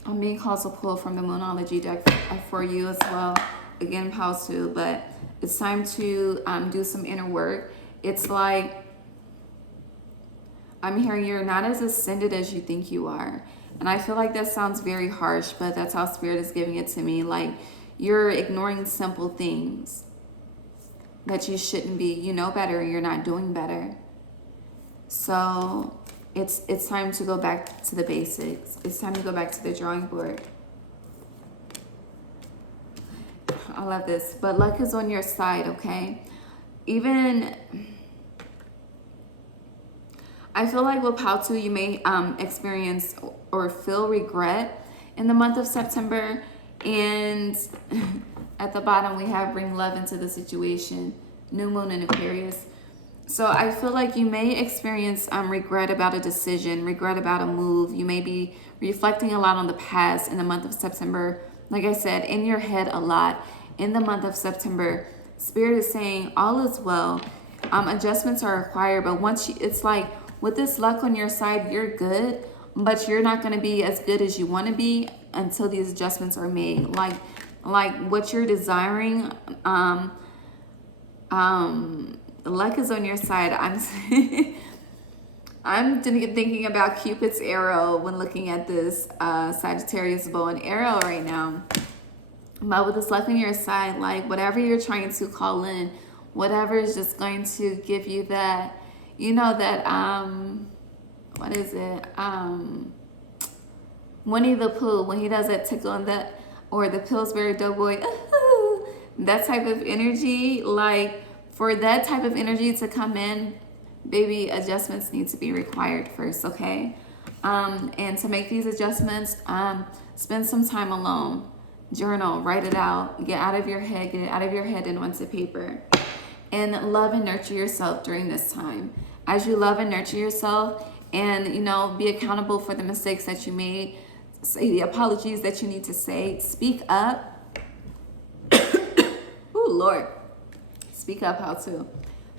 I'm being called to pull from the Moonology deck for you as well. Again, Pile 2, but it's time to do some inner work. It's like I'm hearing you're not as ascended as you think you are. And I feel like that sounds very harsh, but that's how Spirit is giving it to me. Like you're ignoring simple things that you shouldn't be. You know better, you're not doing better. So it's time to go back to the basics. It's time to go back to the drawing board. I love this. But luck is on your side, okay? Even I feel like with Pile 2, you may experience or feel regret in the month of September. And at the bottom, we have bring love into the situation. New moon in Aquarius. So I feel like you may experience regret about a decision, regret about a move. You may be reflecting a lot on the past in the month of September. Like I said, in your head a lot in the month of September. Spirit is saying all is well. Adjustments are required, but once it's like with this luck on your side, you're good, but you're not going to be as good as you want to be until these adjustments are made. Like what you're desiring, luck is on your side. I'm thinking about Cupid's arrow when looking at this Sagittarius bow and arrow right now. But with this luck on your side, like whatever you're trying to call in, whatever is just going to give you that, you know, that what is it? Winnie the Pooh, when he does that tickle and that, or the Pillsbury Doughboy, that type of energy, like for that type of energy to come in, baby, adjustments need to be required first, okay? And to make these adjustments, spend some time alone. Journal, write it out, get out of your head and onto paper. And love and nurture yourself during this time. As you love and nurture yourself and, you know, be accountable for the mistakes that you made, say the apologies that you need to say, speak up. Oh, Lord. Speak up how to.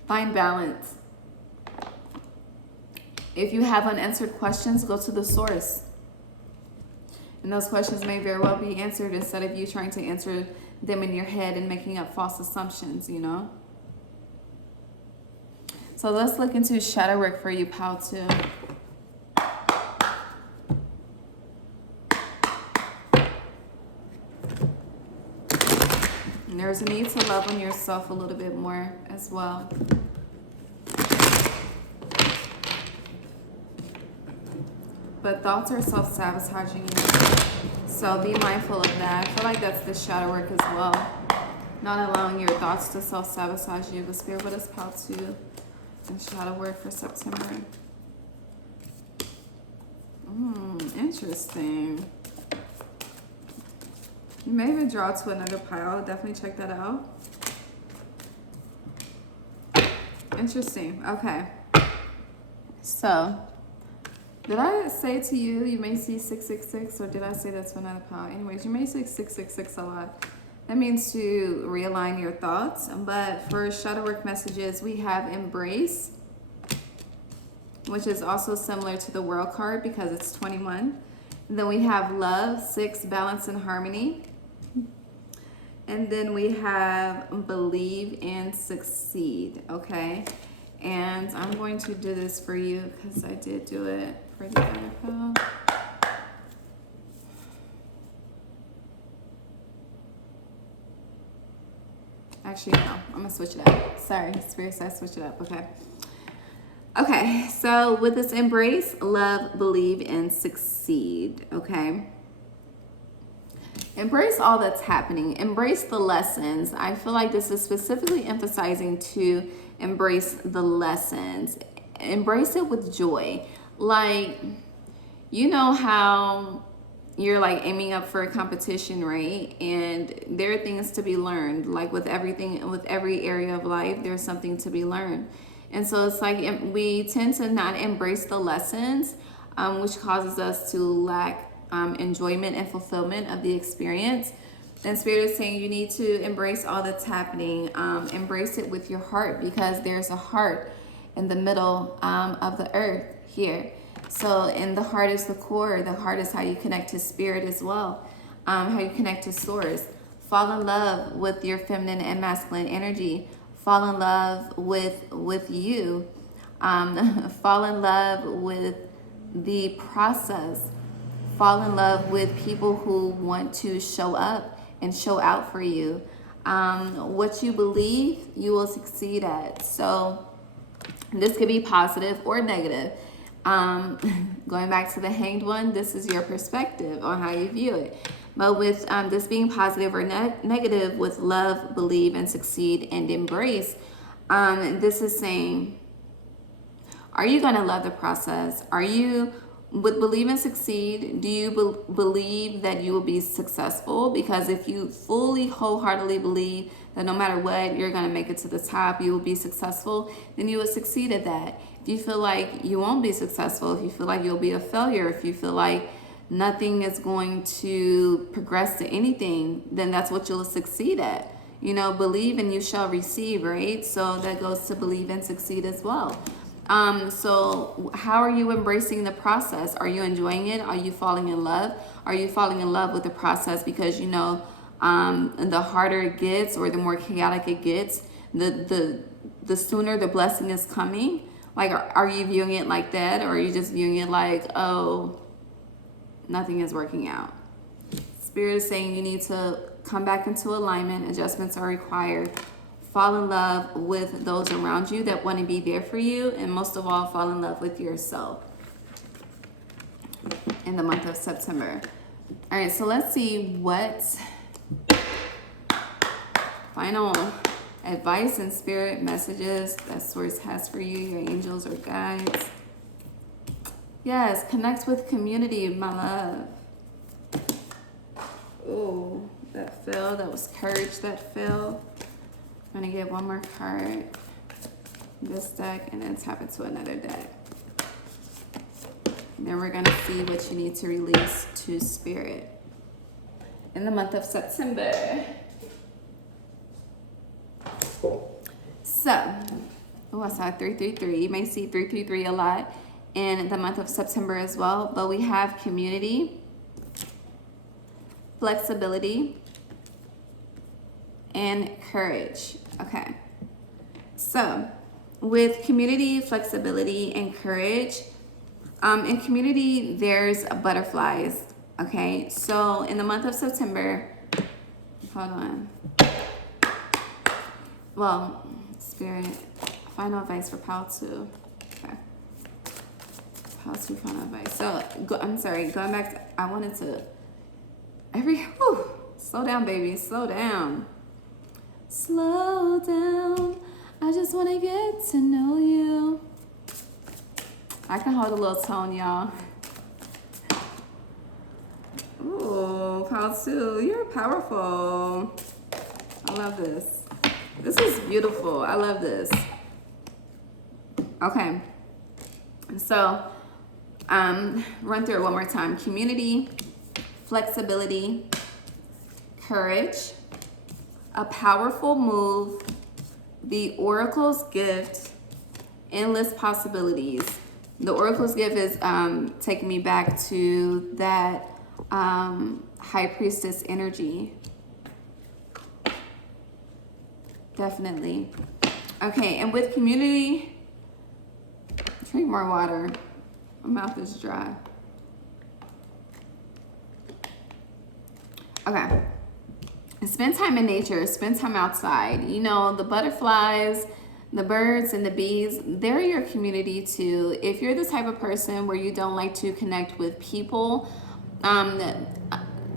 Find balance. If you have unanswered questions, go to the source. And those questions may very well be answered instead of you trying to answer them in your head and making up false assumptions, you know? So let's look into shadow work for you, Pile 2. And there's a need to love on yourself a little bit more as well. But thoughts are self-sabotaging you. So be mindful of that. I feel like that's the shadow work as well. Not allowing your thoughts to self-sabotage you. But Spirit, what is Pile 2 and shadow work for September? Interesting. You may even draw to another pile. Definitely check that out. Interesting. Okay. So Did I say to you, you may see 666, or did I say that's another power? Anyways, you may see 666 a lot. That means to realign your thoughts. But for shadow work messages, we have embrace, which is also similar to the world card because it's 21. And then we have love, 6, balance and harmony. And then we have believe and succeed, okay? And I'm going to do this for you because I did do it for the other call. Actually, no, I'm gonna switch it up. Sorry, Spirit said switch it up, okay? Okay, so with this embrace, love, believe, and succeed, okay? Embrace all that's happening. Embrace the lessons. I feel like this is specifically emphasizing to embrace the lessons. Embrace it with joy. Like, you know how you're like aiming up for a competition, right? And there are things to be learned. Like with everything, with every area of life, there's something to be learned. And so it's like we tend to not embrace the lessons, which causes us to lack enjoyment and fulfillment of the experience. And Spirit is saying you need to embrace all that's happening. Embrace it with your heart, because there's a heart in the middle of the earth here. So, and the heart is the core. The heart is how you connect to Spirit as well, how you connect to Source. Fall in love with your feminine and masculine energy. Fall in love with you. Fall in love with the process. Fall in love with people who want to show up and show out for you. What you believe, you will succeed at. So this could be positive or negative. Going back to the Hanged One, this is your perspective on how you view it. But with this being positive or negative, with love, believe, and succeed, and embrace, this is saying, are you going to love the process? Are you, with believe and succeed, do you believe that you will be successful? Because if you fully, wholeheartedly believe that no matter what, you're going to make it to the top, you will be successful, then you will succeed at that. If you feel like you won't be successful, if you feel like you'll be a failure, if you feel like nothing is going to progress to anything, then that's what you'll succeed at. You know, believe and you shall receive, right? So that goes to believe and succeed as well. So how are you embracing the process? Are you enjoying it? Are you falling in love? Are you falling in love with the process because you know the harder it gets or the more chaotic it gets, the sooner the blessing is coming? Like, are you viewing it like that, or are you just viewing it like, oh, nothing is working out? Spirit is saying you need to come back into alignment. Adjustments are required. Fall in love with those around you that want to be there for you, and most of all, fall in love with yourself in the month of September. All right, so let's see what final advice and spirit messages that Source has for you, your angels or guides. Yes, connect with community, my love. Oh, that fell. That was courage that fell. I'm going to get one more card, this deck, and then tap into another deck. And then we're going to see what you need to release to Spirit in the month of September. So, oh, I saw 333. You may see 333 a lot in the month of September as well. But we have community, flexibility, and courage. Okay. So, with community, flexibility, and courage, in community, there's butterflies. Okay. So, in the month of September, hold on. Well, Spirit, final advice for Pile 2. Okay. Pile 2, final advice. So, I'm sorry, going back to, I wanted to, slow down, baby, slow down. Slow down, I just want to get to know you. I can hold a little tone, y'all. Ooh, Pile 2, you're powerful. I love this. This is beautiful. I love this. Okay. So, Run through it one more time. Community, flexibility, courage, a powerful move, the Oracle's gift, endless possibilities. The Oracle's gift is taking me back to that High Priestess energy. Definitely. Okay, and with community, drink more water. My mouth is dry. Okay. Spend time in nature. Spend time outside. You know, the butterflies, the birds, and the bees, they're your community too. If you're the type of person where you don't like to connect with people,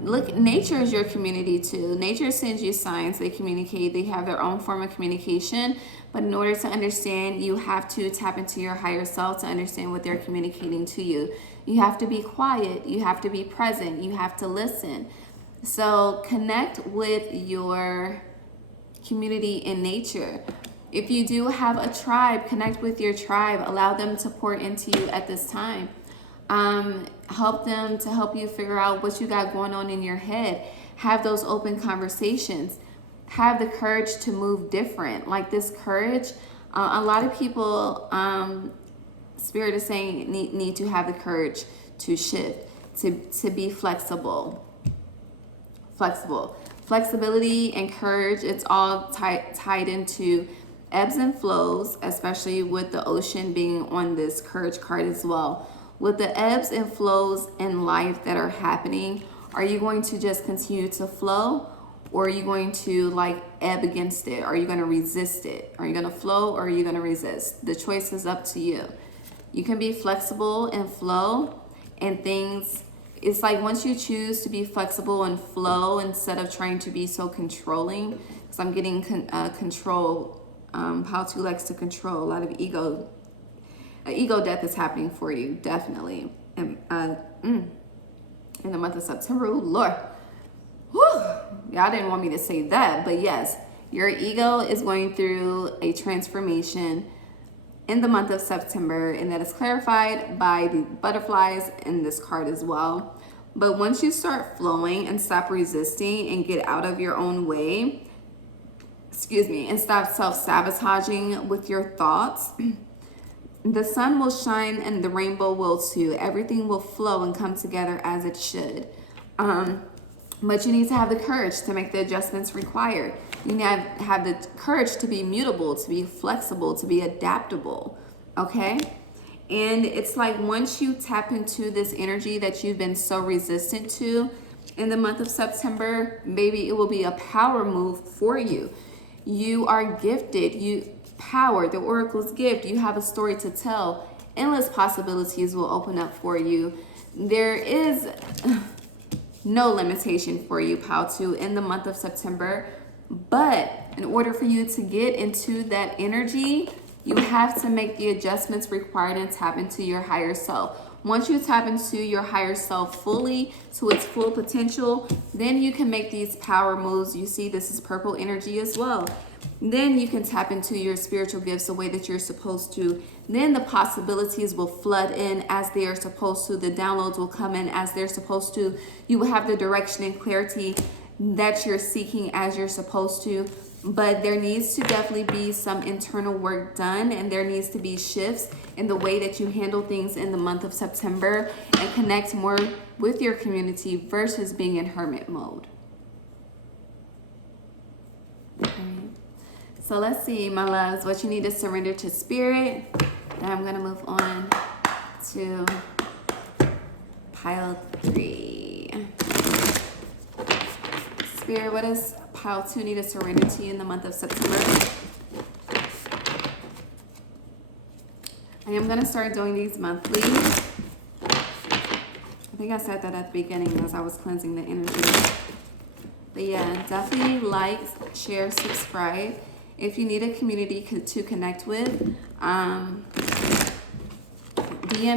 look, nature is your community too. Nature sends you signs. They communicate. They have their own form of communication. But in order to understand, you have to tap into your higher self to understand what they're communicating to you. You have to be quiet. You have to be present. You have to listen. So connect with your community in nature. If you do have a tribe, connect with your tribe. Allow them to pour into you at this time. Help them to help you figure out what you got going on in your head. Have those open conversations. Have the courage to move different. Like this courage, a lot of people, Spirit is saying, need to have the courage to shift, to be flexible. Flexibility and courage, it's all tied into ebbs and flows, especially with the ocean being on this courage card as well. With the ebbs and flows in life that are happening, are you going to just continue to flow, or are you going to like ebb against it? Are you going to resist it? Are you going to flow, or are you going to resist? The choice is up to you. You can be flexible and flow, and things, it's like once you choose to be flexible and flow instead of trying to be so controlling, because I'm getting control, how to likes to control, a lot of ego death is happening for you, definitely. And, in the month of September, oh Lord, whew, y'all didn't want me to say that, but yes, your ego is going through a transformation in the month of September, and that is clarified by the butterflies in this card as well. But once you start flowing and stop resisting and get out of your own way, and stop self-sabotaging with your thoughts, the sun will shine and the rainbow will too. Everything will flow and come together as it should. But you need to have the courage to make the adjustments required. You need to have the courage to be mutable, to be flexible, to be adaptable, okay? And it's like once you tap into this energy that you've been so resistant to in the month of September, maybe it will be a power move for you. You are gifted. Power, the Oracle's gift. You have a story to tell. Endless possibilities will open up for you. There is no limitation for you, Pal-2, in the month of September. But in order for you to get into that energy, you have to make the adjustments required and tap into your higher self. Once you tap into your higher self fully to its full potential, then you can make these power moves. You see, this is purple energy as well. Then you can tap into your spiritual gifts the way that you're supposed to. Then the possibilities will flood in as they are supposed to. The downloads will come in as they're supposed to. You will have the direction and clarity that you're seeking as you're supposed to. But there needs to definitely be some internal work done, and there needs to be shifts in the way that you handle things in the month of September and connect more with your community versus being in hermit mode. Okay. So let's see, my loves, what you need to surrender to spirit. Then I'm going to move on to pile 3. Spirit, what does pile 2 need to surrender to you in the month of September? I am going to start doing these monthly. I think I said that at the beginning as I was cleansing the energy. But yeah, definitely like, share, subscribe. If you need a community to connect with, DM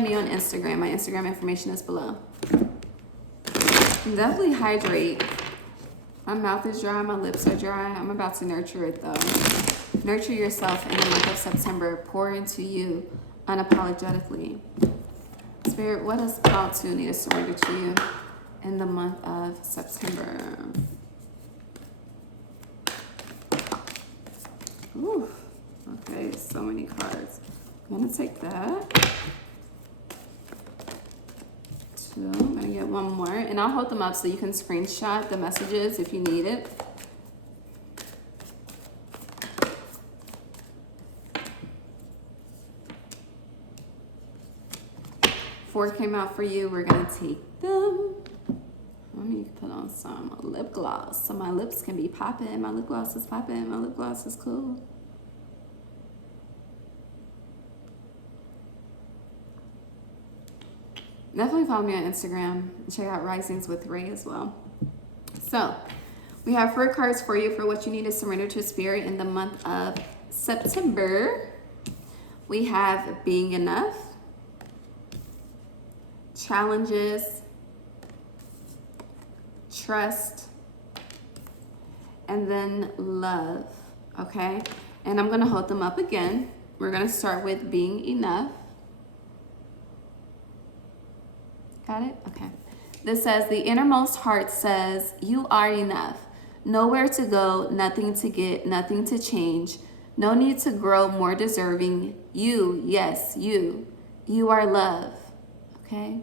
me on Instagram. My Instagram information is below. Definitely hydrate. My mouth is dry, my lips are dry. I'm about to nurture it though. Nurture yourself in the month of September. Pour into you unapologetically. Spirit, what does Pile 2 need to surrender to you in the month of September? Ooh, okay, so many cards. I'm gonna take that. 2, I'm gonna get one more, and I'll hold them up so you can screenshot the messages if you need it. Four came out for you. We're gonna take them. Let me put on some lip gloss so my lips can be popping. My lip gloss is popping. My lip gloss is cool. Definitely follow me on Instagram and check out Risings with Ray as well. So we have 4 cards for you for what you need to surrender to Spirit in the month of September. We have Being Enough, Challenges, Trust, and then Love, okay? And I'm gonna hold them up again. We're gonna start with Being Enough. Got it? Okay. This says, the innermost heart says, you are enough. Nowhere to go, nothing to get, nothing to change. No need to grow more deserving. You, yes, you are love. Okay?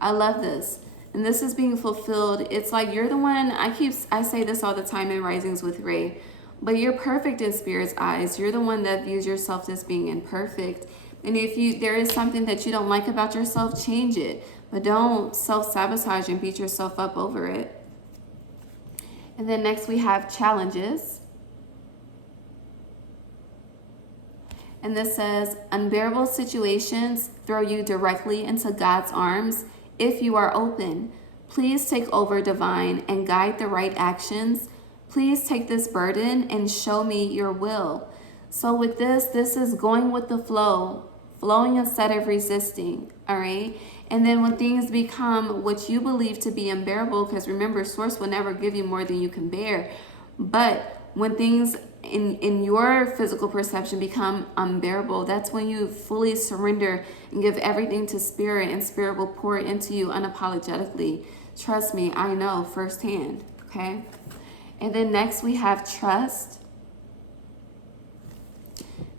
I love this. And this is being fulfilled. It's like you're the one, I say this all the time in Risings with Ray, but you're perfect in Spirit's eyes. You're the one that views yourself as being imperfect. And if there is something that you don't like about yourself, change it. But don't self-sabotage and beat yourself up over it. And then next we have Challenges. And this says, unbearable situations throw you directly into God's arms if you are open. Please take over, Divine, and guide the right actions. Please take this burden and show me your will. So with this is going with the flow, flowing instead of resisting, all right? And then when things become what you believe to be unbearable, because remember, Source will never give you more than you can bear. But when things in your physical perception become unbearable, that's when you fully surrender and give everything to Spirit, and Spirit will pour it into you unapologetically. Trust me, I know firsthand, okay? And then next we have Trust.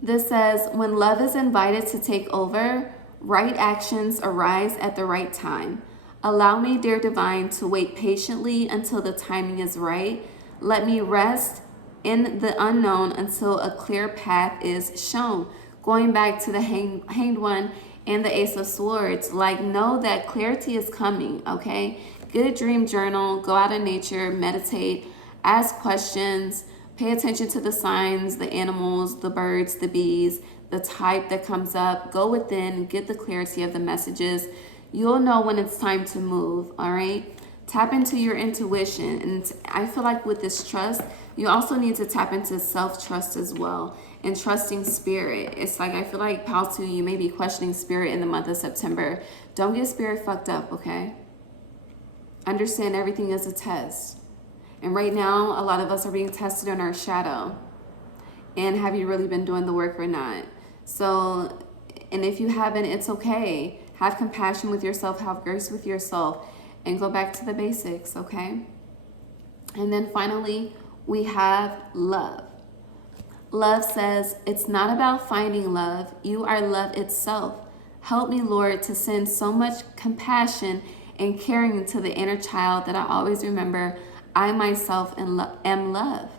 This says, when love is invited to take over, right actions arise at the right time. Allow me, dear Divine, to wait patiently until the timing is right. Let me rest in the unknown until a clear path is shown. Going back to the hanged one and the Ace of Swords, like, know that clarity is coming, okay? Get a dream journal, go out in nature, meditate, ask questions, pay attention to the signs, the animals, the birds, the bees, the type that comes up. Go within, get the clarity of the messages. You'll know when it's time to move, all right? Tap into your intuition. And I feel like with this trust, you also need to tap into self-trust as well, and trusting Spirit. It's like, I feel like, Pal 2, you may be questioning Spirit in the month of September. Don't get Spirit fucked up, okay? Understand everything is a test. And right now, a lot of us are being tested in our shadow. And have you really been doing the work or not? So, and if you haven't, it's okay. Have compassion with yourself, have grace with yourself, and go back to the basics, okay? And then finally, we have Love. Love says, it's not about finding love. You are love itself. Help me, Lord, to send so much compassion and caring to the inner child that I always remember I myself am love.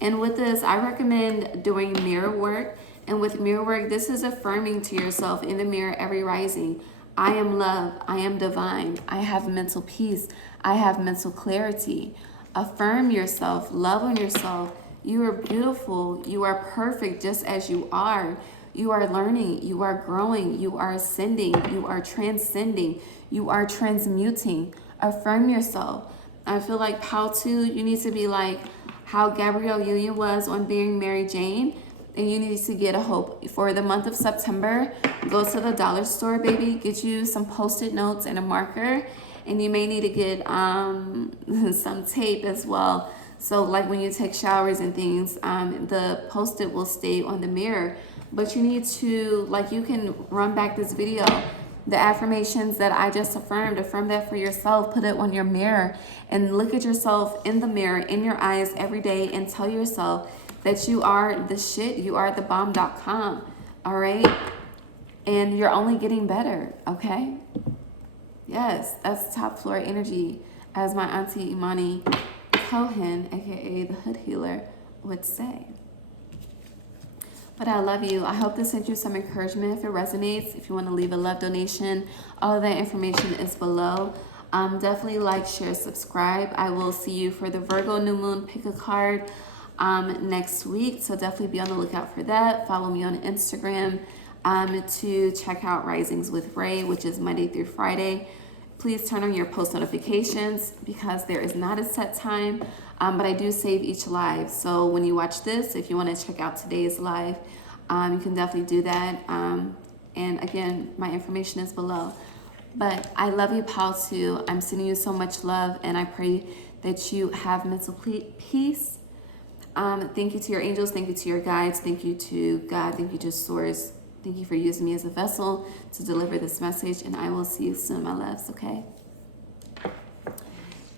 And with this, I recommend doing mirror work. And with mirror work, this is affirming to yourself in the mirror every rising. I am love. I am divine. I have mental peace. I have mental clarity. Affirm yourself. Love on yourself. You are beautiful. You are perfect just as you are. You are learning. You are growing. You are ascending. You are transcending. You are transmuting. Affirm yourself. I feel like Pal 2, you need to be like how Gabrielle Union was on Being Mary Jane. And you need to get a hope for the month of September. Go to the dollar store, baby. Get you some Post-it notes and a marker. And you may need to get some tape as well. So like when you take showers and things, the Post-it will stay on the mirror. But you need to, like, you can run back this video. The affirmations that I just affirmed, affirm that for yourself. Put it on your mirror and look at yourself in the mirror, in your eyes every day, and tell yourself that you are the shit. You are the bomb.com. All right? And you're only getting better. Okay? Yes, that's top floor energy, as my auntie Imani Cohen, aka the Hood Healer, would say. But I love you. I hope this sent you some encouragement. If it resonates, if you want to leave a love donation, all of that information is below. Definitely like, share, subscribe. I will see you for the Virgo New Moon Pick a Card next week. So definitely be on the lookout for that. Follow me on Instagram to check out Risings with Ray, which is Monday through Friday. Please turn on your post notifications because there is not a set time, but I do save each live. So when you watch this, if you want to check out today's live, you can definitely do that. And again, my information is below. But I love you, pal, too. I'm sending you so much love, and I pray that you have mental peace. Thank you to your angels. Thank you to your guides. Thank you to God. Thank you to Source. Thank you for using me as a vessel to deliver this message, and I will see you soon, my loves, okay?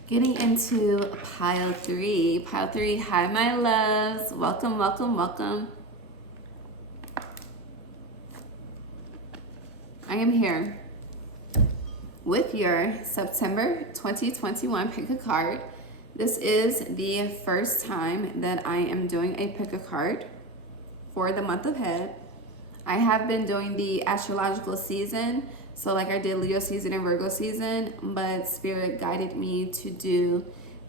Getting into pile 3. Pile 3, hi, my loves. Welcome, welcome, welcome. I am here with your September 2021 Pick a Card. This is the first time that I am doing a Pick a Card for the month ahead. I have been doing the astrological season, so like I did Leo season and Virgo season, but Spirit guided me to do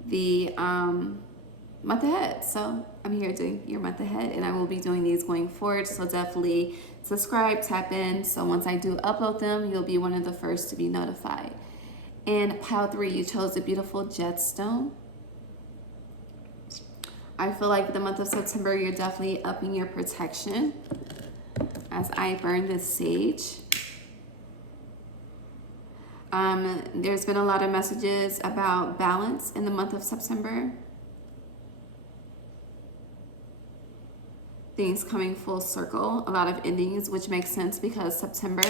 the month ahead. So I'm here doing your month ahead, and I will be doing these going forward. So definitely subscribe, tap in. So once I do upload them, you'll be one of the first to be notified. In pile 3, you chose a beautiful Jetstone. I feel like the month of September, you're definitely upping your protection. As I burn this sage, there's been a lot of messages about balance in the month of September. Things coming full circle, a lot of endings, which makes sense because September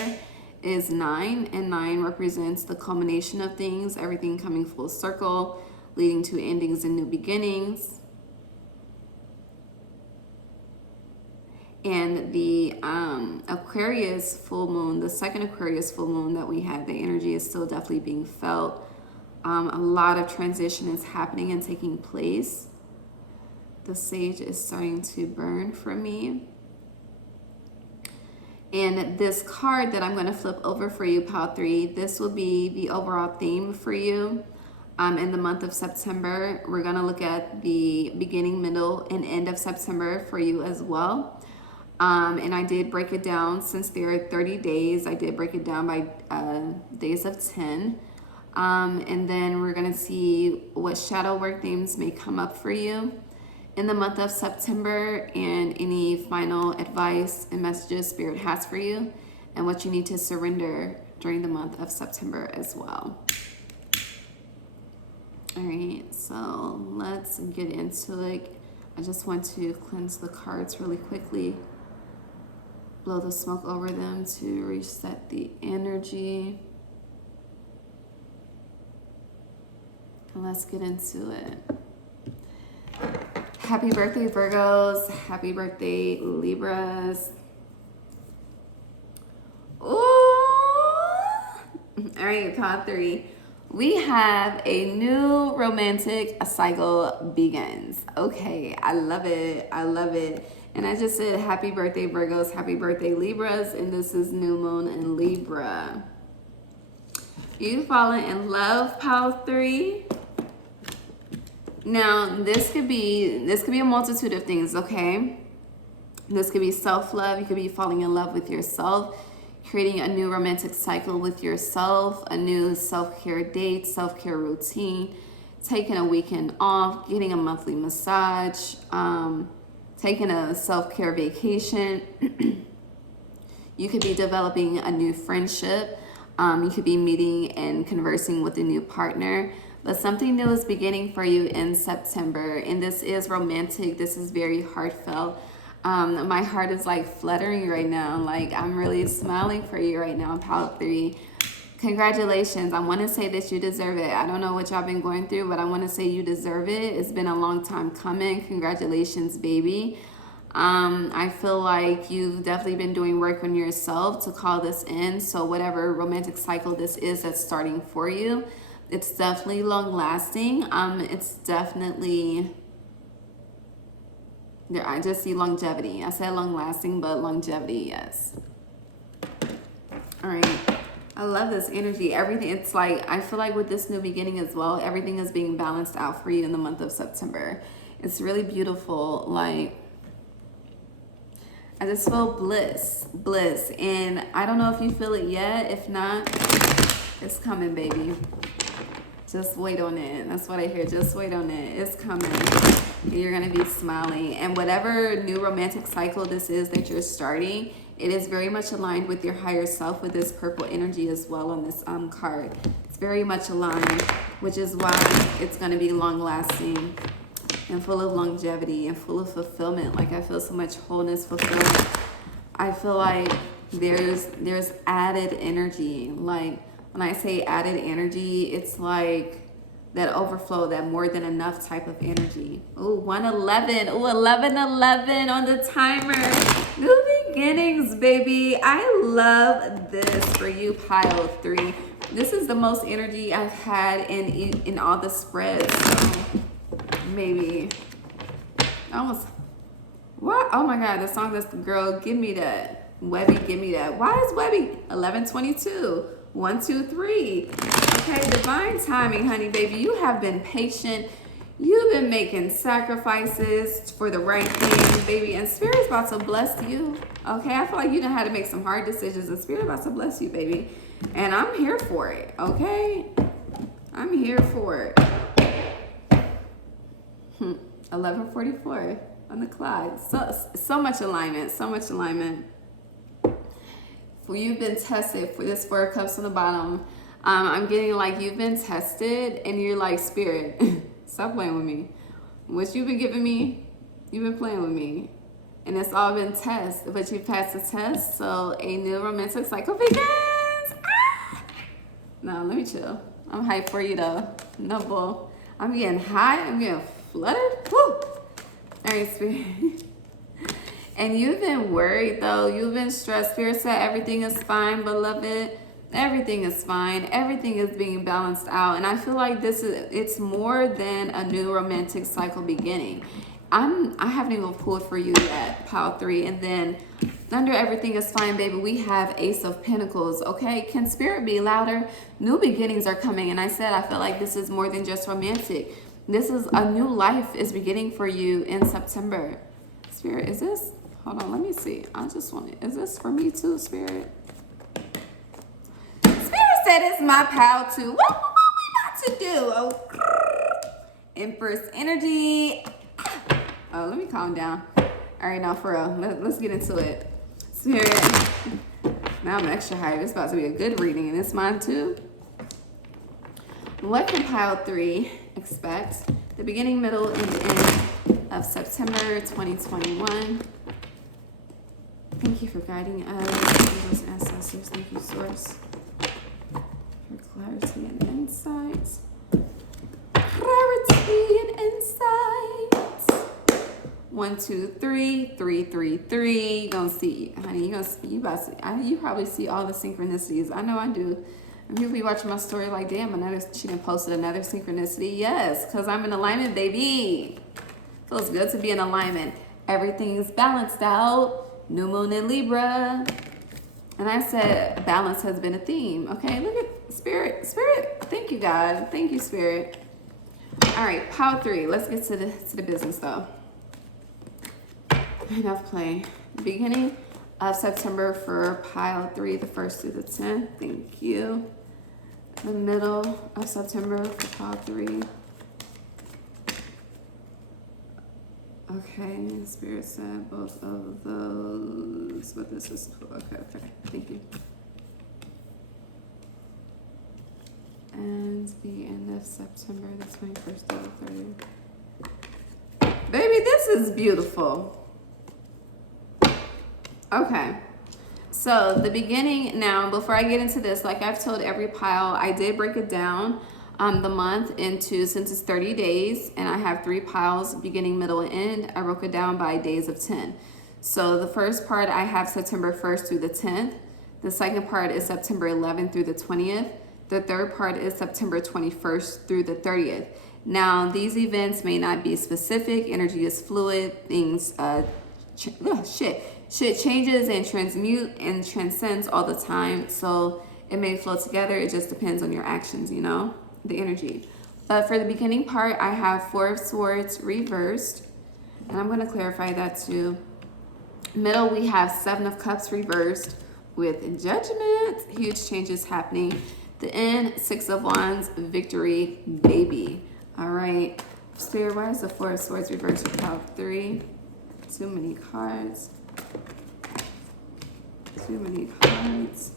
is 9, and 9 represents the culmination of things, everything coming full circle, leading to endings and new beginnings. And the Aquarius full moon, the second Aquarius full moon that we had, the energy is still definitely being felt. A lot of transition is happening and taking place. The sage is starting to burn for me. And this card that I'm going to flip over for you, pile 3, this will be the overall theme for you. In the month of September, we're going to look at the beginning, middle, and end of September for you as well. And I did break it down, since there are 30 days, I did break it down by days of 10. And then we're going to see what shadow work themes may come up for you in the month of September, and any final advice and messages Spirit has for you, and what you need to surrender during the month of September as well. All right, so let's get into it. I just want to cleanse the cards really quickly. Blow the smoke over them to reset the energy. And let's get into it. Happy birthday, Virgos. Happy birthday, Libras. Ooh. All right, pile 3. We have a new romantic cycle begins. Okay, I love it. I love it. And I just said happy birthday, Virgos. Happy birthday, Libras. And this is new moon in Libra. You fallen in love, pile 3. Now, this could be a multitude of things, okay? This could be self-love. You could be falling in love with yourself, creating a new romantic cycle with yourself, a new self-care date, self-care routine, taking a weekend off, getting a monthly massage, taking a self-care vacation. You could be developing a new friendship. You could be meeting and conversing with a new partner. But something new is beginning for you in September, and this is romantic. This is very heartfelt. My heart is like fluttering right now. Like I'm really smiling for you right now, Pile 3. Congratulations. I want to say that you deserve it. I don't know what y'all been going through, but I want to say you deserve it. It's been a long time coming. Congratulations, baby. I feel like you've definitely been doing work on yourself to call this in. So whatever romantic cycle this is that's starting for you, it's definitely long lasting. It's definitely, there, I just see longevity. I said long lasting, but longevity, yes. All right. I love this energy. Everything, it's like, I feel like with this new beginning as well, everything is being balanced out for you in the month of September. It's really beautiful. Like, I just feel bliss. And I don't know if you feel it yet. If not, it's coming, baby. Just wait on it. That's what I hear. Just wait on it. It's coming. You're going to be smiling. And whatever new romantic cycle this is that you're starting, it is very much aligned with your higher self with this purple energy as well on this card. It's very much aligned, which is why it's going to be long lasting and full of longevity and full of fulfillment. Like I feel so much wholeness, fulfillment. I feel like there's added energy. Like when I say added energy, it's like that overflow, that more than enough type of energy. Ooh, 111. Ooh, 1111 on the timer. New beginnings, baby. I love this for you, Pile 3. This is the most energy I've had in all the spreads. So maybe almost. What? Oh my God, the song that's the girl, give me that. Webby, give me that. Why is Webby 1122? 1, 2, 3. Okay, divine timing, honey, baby. You have been patient. You've been making sacrifices for the right thing, baby. And Spirit's about to bless you. Okay, I feel like you know how to make some hard decisions. And Spirit's about to bless you, baby. And I'm here for it, okay? I'm here for it. 11:44 on the clock. So much alignment. So much alignment. You've been tested for this 4 of Cups on the bottom. I'm getting like you've been tested and you're like, Spirit, stop playing with me. What you've been giving me, you've been playing with me. And it's all been tests, but you passed the test. So a new romantic cycle begins. Ah! No, let me chill. I'm hyped for you though. No bull. I'm getting hot. I'm getting fluttered. Woo! All right, Spirit. And you've been worried though. You've been stressed. Spirit said everything is fine, beloved. Everything is fine. Everything is being balanced out. And I feel like it's more than a new romantic cycle beginning. I haven't even pulled for you yet, Pile 3. And then under everything is fine, baby, we have Ace of Pentacles. Okay, can Spirit be louder? New beginnings are coming. And I said I feel like this is more than just romantic. This is a new life is beginning for you in September. Spirit, is this? Hold on, let me see. I just want it. Is this for me too, Spirit? Spirit said it's my pal too. What we about to do? Oh, Empress energy. Oh, let me calm down. All right, now for real. Let's get into it. Spirit. Now I'm extra hyped. It's about to be a good reading, and it's mine too. What can Pile 3 expect? The beginning, middle, and end of September 2021. Thank you for guiding us, angels and ancestors. Thank you, Source, for clarity and insight. Clarity and insight. 1, 2, 3, 3, 3, 3. You gonna see, honey. You probably see all the synchronicities. I know I do. And people be watching my story like, damn, she done posted another synchronicity. Yes, because I'm in alignment, baby. Feels good to be in alignment. Everything's balanced out. New moon in Libra. And I said balance has been a theme. Okay, look at Spirit. Thank you, God. Thank you, Spirit. All right, Pile 3. Let's get to the business though. Enough play. Beginning of September for Pile 3, the 1st through the 10th. Thank you. The middle of September for Pile 3. Okay, Spirit said both of those, but this is, okay, thank you. And the end of September, the 21st to the 30th. Baby, this is beautiful. Okay. So the beginning now, before I get into this, like I've told every pile, I did break it down the month into, since it's 30 days and I have 3 piles, beginning, middle, and end, I broke it down by days of 10. So the first part I have September 1st through the 10th. The second part is September 11th through the 20th. The third part is September 21st through the 30th. Now, these events may not be specific. Energy is fluid. Things, shit changes and transmute and transcends all the time. So it may flow together. It just depends on your actions, you know, the energy. But for the beginning part, I have 4 of Swords reversed. And I'm going to clarify that too. Middle, we have 7 of Cups reversed with Judgment. Huge changes happening. The end, 6 of Wands, victory, baby. All right. Spirit, why is the 4 of Swords reversed with Power 3? Too many cards. Too many cards.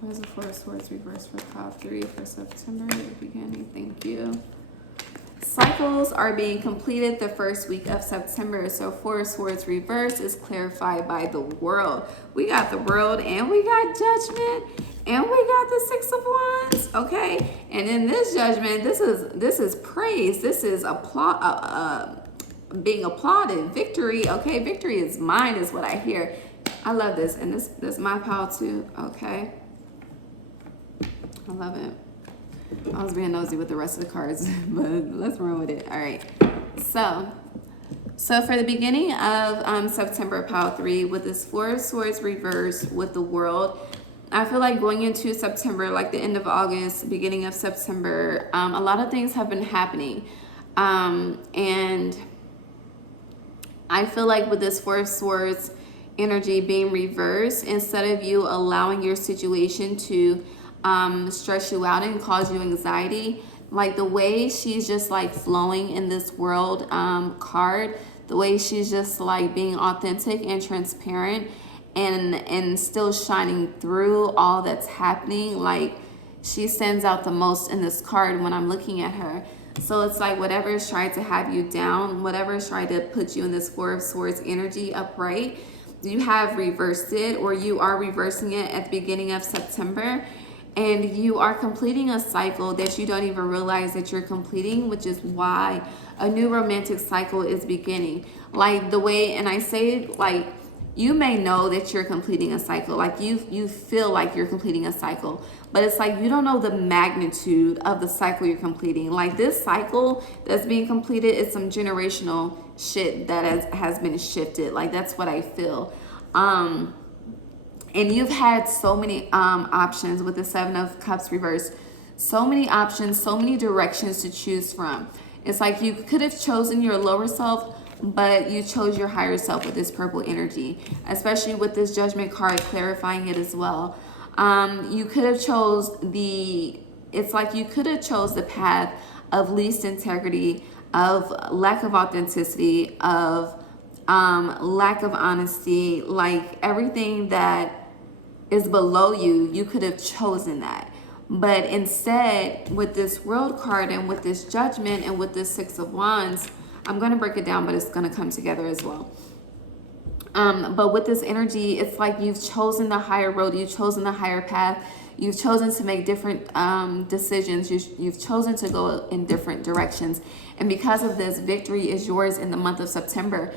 Why is the 4 of Swords reversed for Power 3 for September, the beginning? Thank you. Cycles are being completed the first week of September. So 4 of Swords reversed is clarified by the World. We got the World and we got Judgment and we got the 6 of Wands. Okay. And in this Judgment, this is praise. This is being applauded. Victory. Okay. Victory is mine is what I hear. I love this. And this is my pile too. Okay. I love it. I was being nosy with the rest of the cards, but let's run with it. All right. So for the beginning of September, pile 3, with this 4 of Swords reversed with the World, I feel like going into September, like the end of August, beginning of September, a lot of things have been happening. And I feel like with this 4 of Swords energy being reversed, instead of you allowing your situation to stress you out and cause you anxiety, like the way she's just like flowing in this World card, the way she's just like being authentic and transparent and still shining through all that's happening, like she stands out the most in this card when I'm looking at her. So it's like whatever is trying to have you down, whatever is trying to put you in this 4 of Swords energy upright, you have reversed it, or you are reversing it at the beginning of September. And you are completing a cycle that you don't even realize that you're completing, which is why a new romantic cycle is beginning. Like the way, and I say, like, you may know that you're completing a cycle. Like you feel like you're completing a cycle. But it's like you don't know the magnitude of the cycle you're completing. Like this cycle that's being completed is some generational shit that has been shifted. Like that's what I feel. And you've had so many options with the 7 of Cups reversed. So many options, so many directions to choose from. It's like you could have chosen your lower self, but you chose your higher self with this purple energy, especially with this Judgment card clarifying it as well. You could have chose it's like you could have chose the path of least integrity, of lack of authenticity, of lack of honesty, like everything that is below you, you could have chosen that. But instead, with this World card and with this Judgment and with this 6 of Wands, I'm going to break it down, but it's going to come together as well. But with this energy, it's like you've chosen the higher road, you've chosen the higher path, you've chosen to make different decisions, you've chosen to go in different directions. And because of this, victory is yours in the month of September.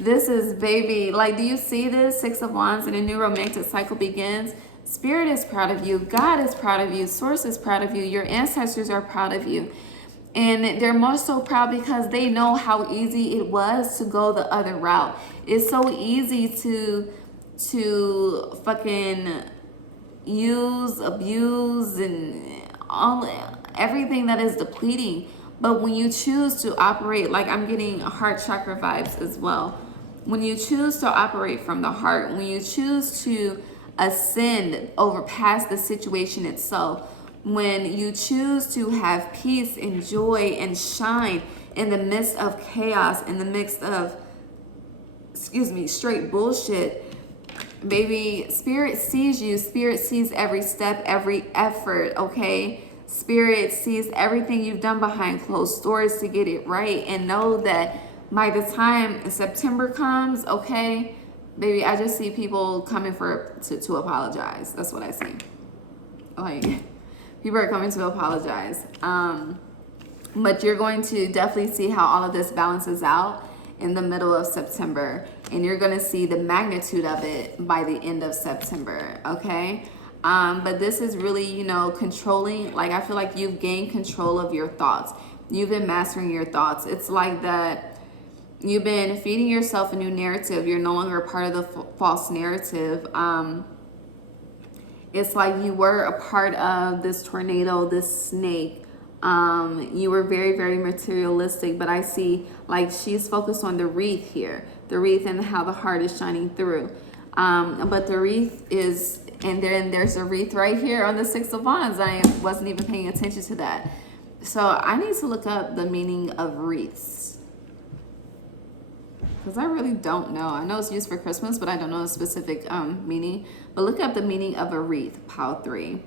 This is, baby, like, do you see this? 6 of Wands and a new romantic cycle begins. Spirit is proud of you. God is proud of you. Source is proud of you. Your ancestors are proud of you. And they're more so proud because they know how easy it was to go the other route. It's so easy to fucking use, abuse, and everything that is depleting. But when you choose to operate, like I'm getting heart chakra vibes as well. When you choose to operate from the heart, when you choose to ascend over past the situation itself, when you choose to have peace and joy and shine in the midst of chaos, in the midst of, straight bullshit, baby, Spirit sees you. Spirit sees every step, every effort, okay? Spirit sees everything you've done behind closed doors to get it right, and know that by the time September comes, okay, baby, I just see people coming to apologize. That's what I see. Like, people are coming to apologize. But you're going to definitely see how all of this balances out in the middle of September. And you're going to see the magnitude of it by the end of September, okay? But this is really, you know, controlling. Like, I feel like you've gained control of your thoughts. You've been mastering your thoughts. It's like that you've been feeding yourself a new narrative. You're no longer part of the false narrative. It's like you were a part of this tornado, this snake. You were very, very materialistic, but I see like she's focused on the wreath here, the wreath and how the heart is shining through. But the wreath is, and then there's a wreath right here on the Six of Wands. I wasn't even paying attention to that. So I need to look up the meaning of wreaths, because I really don't know. I know it's used for Christmas, but I don't know the specific meaning. But look up the meaning of a wreath, pile 3.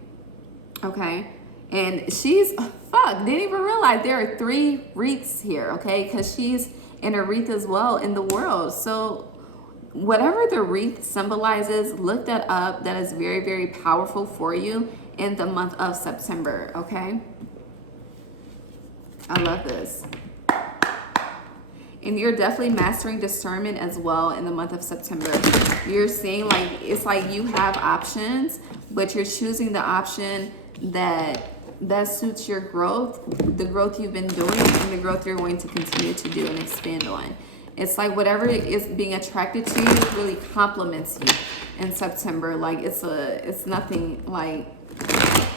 Okay. And she's, didn't even realize there are 3 wreaths here, okay? Because she's in a wreath as well in the world. So whatever the wreath symbolizes, look that up. That is very, very powerful for you in the month of September, okay? I love this. And you're definitely mastering discernment as well in the month of September. You're seeing like, it's like you have options, but you're choosing the option that suits your growth, the growth you've been doing, and the growth you're going to continue to do and expand on. It's like whatever is being attracted to you really compliments you in September. Like it's nothing like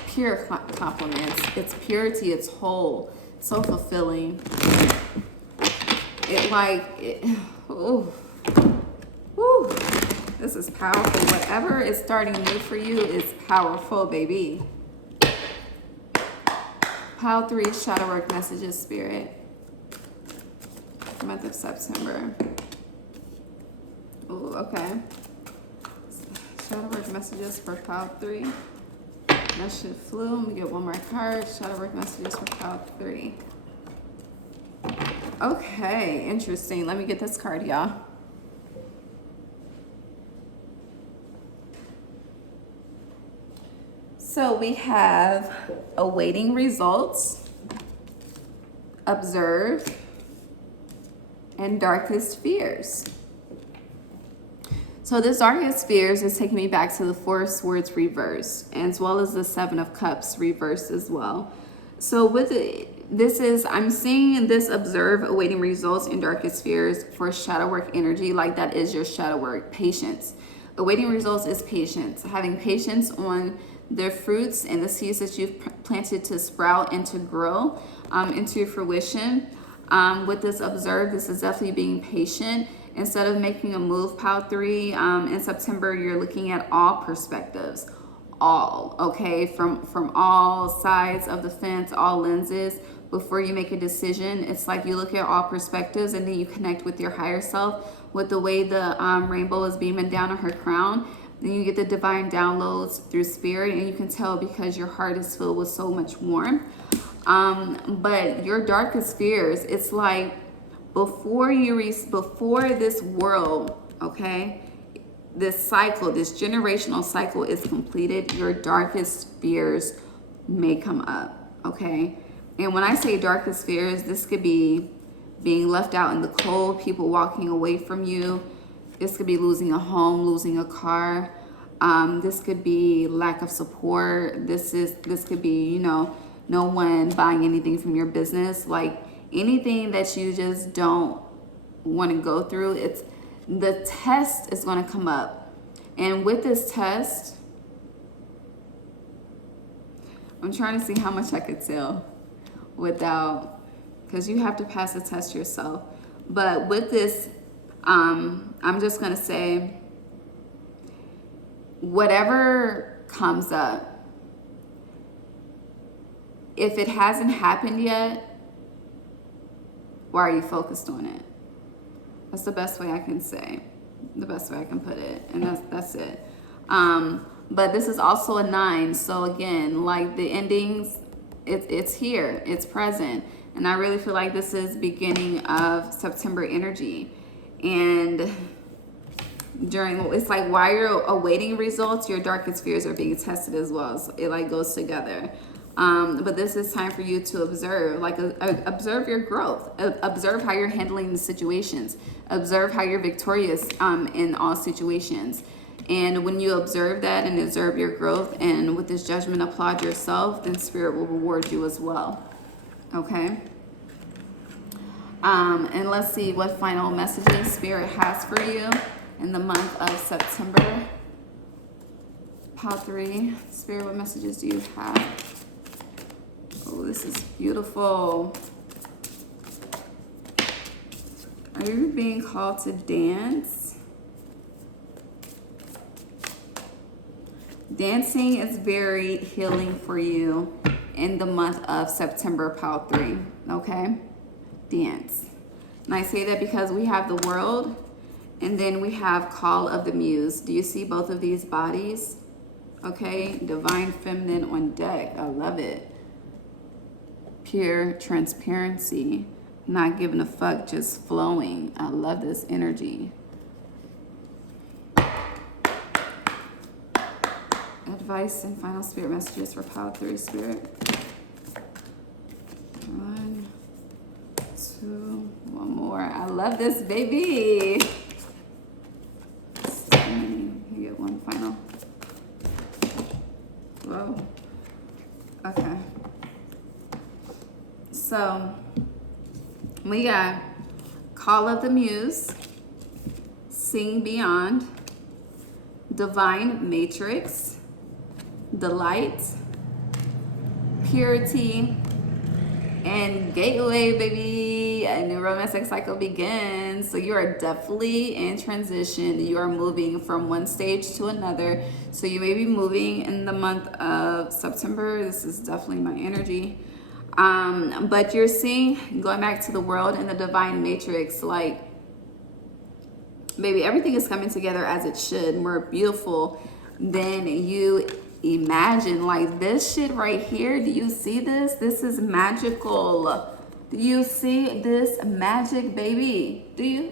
pure compliments. It's purity, it's whole, so fulfilling. This is powerful. Whatever is starting new for you is powerful, baby. Pile 3, shadow work messages, spirit. Month of September. Oh, okay. Shadow work messages for pile 3. That shit flew. Let me get one more card. Shadow work messages for pile 3. Okay, interesting. Let me get this card, y'all. So we have awaiting results, observe, and darkest fears. So this darkest fears is taking me back to the 4 of Swords reverse, as well as the 7 of Cups reversed as well. So with it, I'm seeing this observe, awaiting results, and darkest fears for shadow work energy. Like that is your shadow work, patience. Awaiting results is patience. Having patience on the fruits and the seeds that you've planted to sprout and to grow into fruition. With this observe, this is definitely being patient. Instead of making a move, pile 3, in September, you're looking at all perspectives, all, okay, from all sides of the fence, all lenses. Before you make a decision, it's like you look at all perspectives and then you connect with your higher self with the way the rainbow is beaming down on her crown. Then you get the divine downloads through spirit, and you can tell because your heart is filled with so much warmth. But your darkest fears, it's like before this world, okay, this cycle, this generational cycle is completed, your darkest fears may come up, okay? And when I say darkest fears, this could be being left out in the cold, people walking away from you. This could be losing a home, losing a car. This could be lack of support. This could be, you know, no one buying anything from your business. Like anything that you just don't want to go through, the test is going to come up. And with this test, I'm trying to see how much I could sell without, because you have to pass the test yourself. But with this, I'm just going to say, whatever comes up, if it hasn't happened yet, why are you focused on it? That's the best way I can say, the best way I can put it, and that's it. But this is also a 9, so again, like the endings, it's here, it's present. And I really feel like this is beginning of September energy. And it's like while you're awaiting results, your darkest fears are being tested as well. So it like goes together. But this is time for you to observe, like observe your growth, observe how you're handling the situations, observe how you're victorious in all situations. And when you observe that and observe your growth, and with this judgment applaud yourself, then Spirit will reward you as well. Okay. And let's see what final messages Spirit has for you in the month of September. Pile 3. Spirit, what messages do you have? Oh, this is beautiful. Are you being called to dance? Dancing is very healing for you in the month of September, pile 3. Okay? Dance. And I say that because we have the world and then we have call of the muse. Do you see both of these bodies? Okay? Divine feminine on deck. I love it. Pure transparency, not giving a fuck, just flowing. I love this energy. Advice and final Spirit messages for pile 3, Spirit. 1, 2, one more. I love this, baby. You get one final. Whoa. Okay. So we got Call of the Muse, Sing Beyond, Divine Matrix, Delight, Purity, and Gateway, baby. A new romantic cycle begins. So you are definitely in transition. You are moving from one stage to another. So you may be moving in the month of September. This is definitely my energy. But you're seeing, going back to the world and the divine matrix, like, baby, everything is coming together as it should, more beautiful than you imagine. Like this shit right here, do you see this? This is magical. Do you see this magic, baby? Do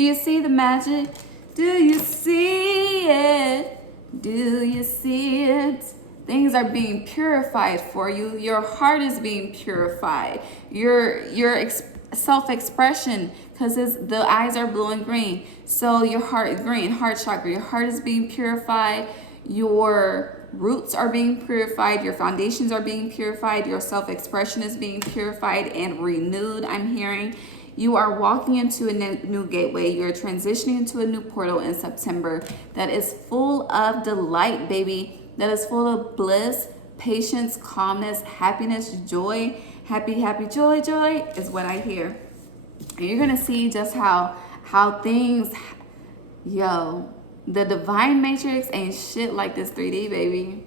you see the magic? Do you see it? Do you see it? Things are being purified for you. Your heart is being purified. Your self-expression, because the eyes are blue and green. So your heart is green, heart chakra. Your heart is being purified. Your roots are being purified. Your foundations are being purified. Your self-expression is being purified and renewed, I'm hearing. You are walking into a new gateway. You're transitioning into a new portal in September that is full of delight, baby. That is full of bliss, patience, calmness, happiness, joy. Happy, happy, joy, joy is what I hear. And you're going to see just how things, the divine matrix ain't shit like this 3D, baby.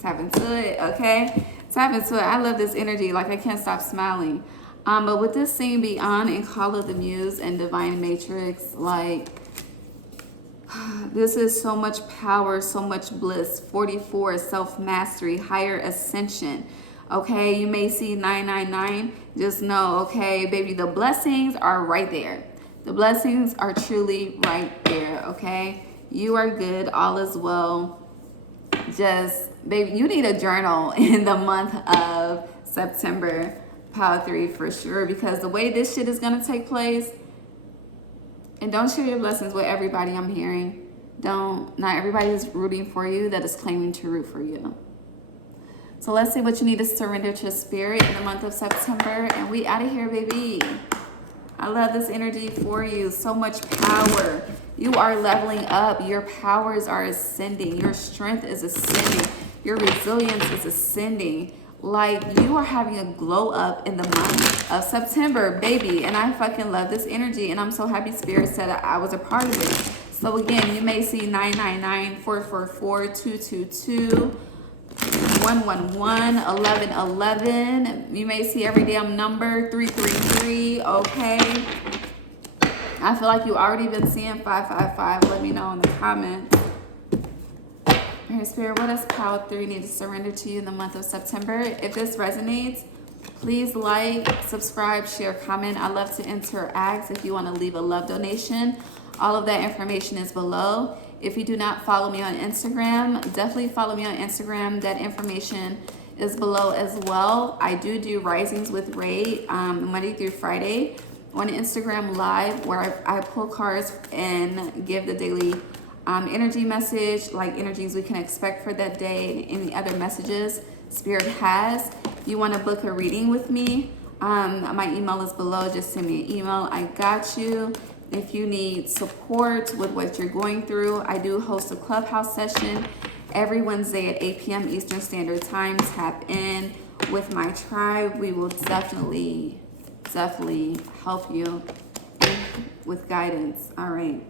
Tap into it, okay? Tap into it. I love this energy. Like, I can't stop smiling. But with this Sing Beyond and Call of the Muse and Divine Matrix, like, this is so much power, so much bliss. 44, self-mastery, higher ascension. Okay, you may see 999. Just know, okay, baby, the blessings are right there. The blessings are truly right there, okay? You are good. All is well. Just, baby, you need a journal in the month of September, pile 3 for sure, because the way this shit is going to take place, and don't share your blessings with everybody, I'm hearing. Not everybody is rooting for you that is claiming to root for you. So let's see what you need to surrender to Spirit in the month of September. And we out of here, baby. I love this energy for you. So much power. You are leveling up. Your powers are ascending. Your strength is ascending. Your resilience is ascending. Like, you are having a glow up in the month of September, baby. And I fucking love this energy. And I'm so happy Spirit said I was a part of it. So again, you may see 999, 444, 222, 111, 1111. You may see every damn number, 333, okay? I feel like you already been seeing 555. Let me know in the comments. All right, Spirit, what does pile 3 need to surrender to you in the month of September? If this resonates, Please like, subscribe, share, comment. I love to interact. If you want to leave a love donation, all of that information is below. If you do not follow me on Instagram, definitely follow me on Instagram. That information is below as well. I do risings with Ray Monday through Friday on Instagram Live, where I pull cards and give the daily energy message, like energies we can expect for that day and any other messages Spirit has. If you want to book a reading with me, my email is below. Just send me an email. I got you. If you need support with what you're going through, I do host a clubhouse session every Wednesday at 8 p.m. Eastern Standard Time. Tap in with my tribe. We will definitely help you with guidance. All right.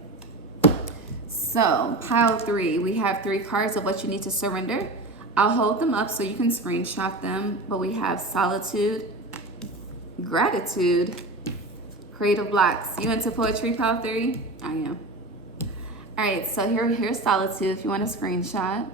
So pile 3, we have 3 cards of what you need to surrender. I'll hold them up so you can screenshot them. But we have solitude, gratitude, creative blocks. You into poetry, pile 3? I am. All right, so here's solitude if you want a screenshot.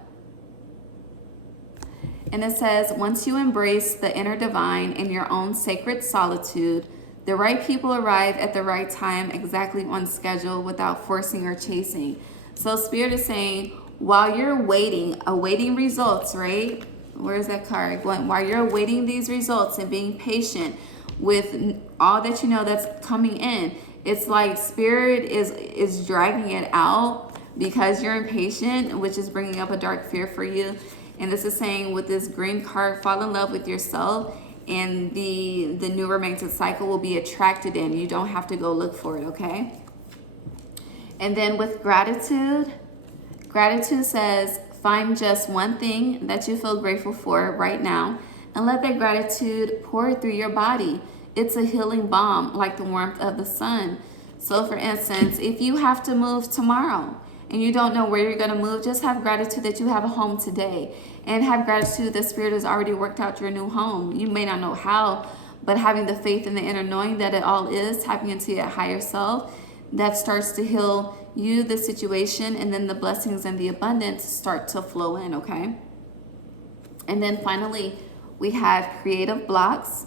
And it says, once you embrace the inner divine in your own sacred solitude, the right people arrive at the right time, exactly on schedule, without forcing or chasing. So Spirit is saying, while you're awaiting results, right? Where's that card? While you're awaiting these results and being patient with all that you know that's coming in, it's like Spirit is dragging it out because you're impatient, which is bringing up a dark fear for you. And this is saying with this green card, fall in love with yourself, and the new romantic cycle will be attracted in. You don't have to go look for it, okay? And then with gratitude says, find just one thing that you feel grateful for right now and let that gratitude pour through your body. It's a healing balm, like the warmth of the sun. So for instance, if you have to move tomorrow and you don't know where you're going to move, just have gratitude that you have a home today, and have gratitude that Spirit has already worked out your new home. You may not know how, but having the faith and the inner knowing that it all is, tapping into your higher self, that starts to heal you, the situation, and then the blessings and the abundance start to flow in, okay? And then finally, we have creative blocks.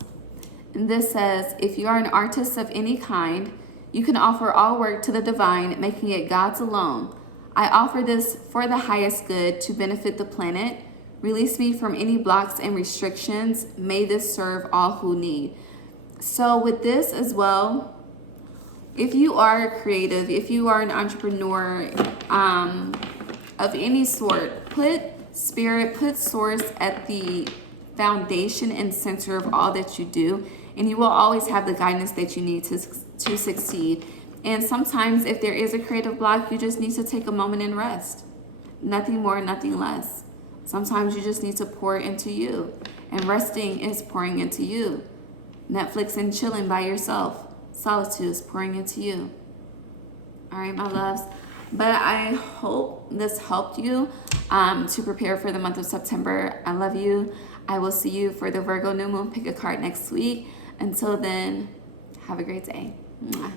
And this says, if you are an artist of any kind, you can offer all work to the divine, making it God's alone. I offer this for the highest good to benefit the planet. Release me from any blocks and restrictions. May this serve all who need. So with this as well, if you are a creative, if you are an entrepreneur of any sort, put Spirit, put Source at the foundation and center of all that you do, and you will always have the guidance that you need to succeed. And sometimes if there is a creative block, you just need to take a moment and rest. Nothing more, nothing less. Sometimes you just need to pour into you, and resting is pouring into you. Netflix and chilling by yourself. Solitude is pouring into you. All right, my loves. But I hope this helped you to prepare for the month of September. I love you. I will see you for the Virgo new moon. Pick a card next week. Until then, have a great day. Mwah.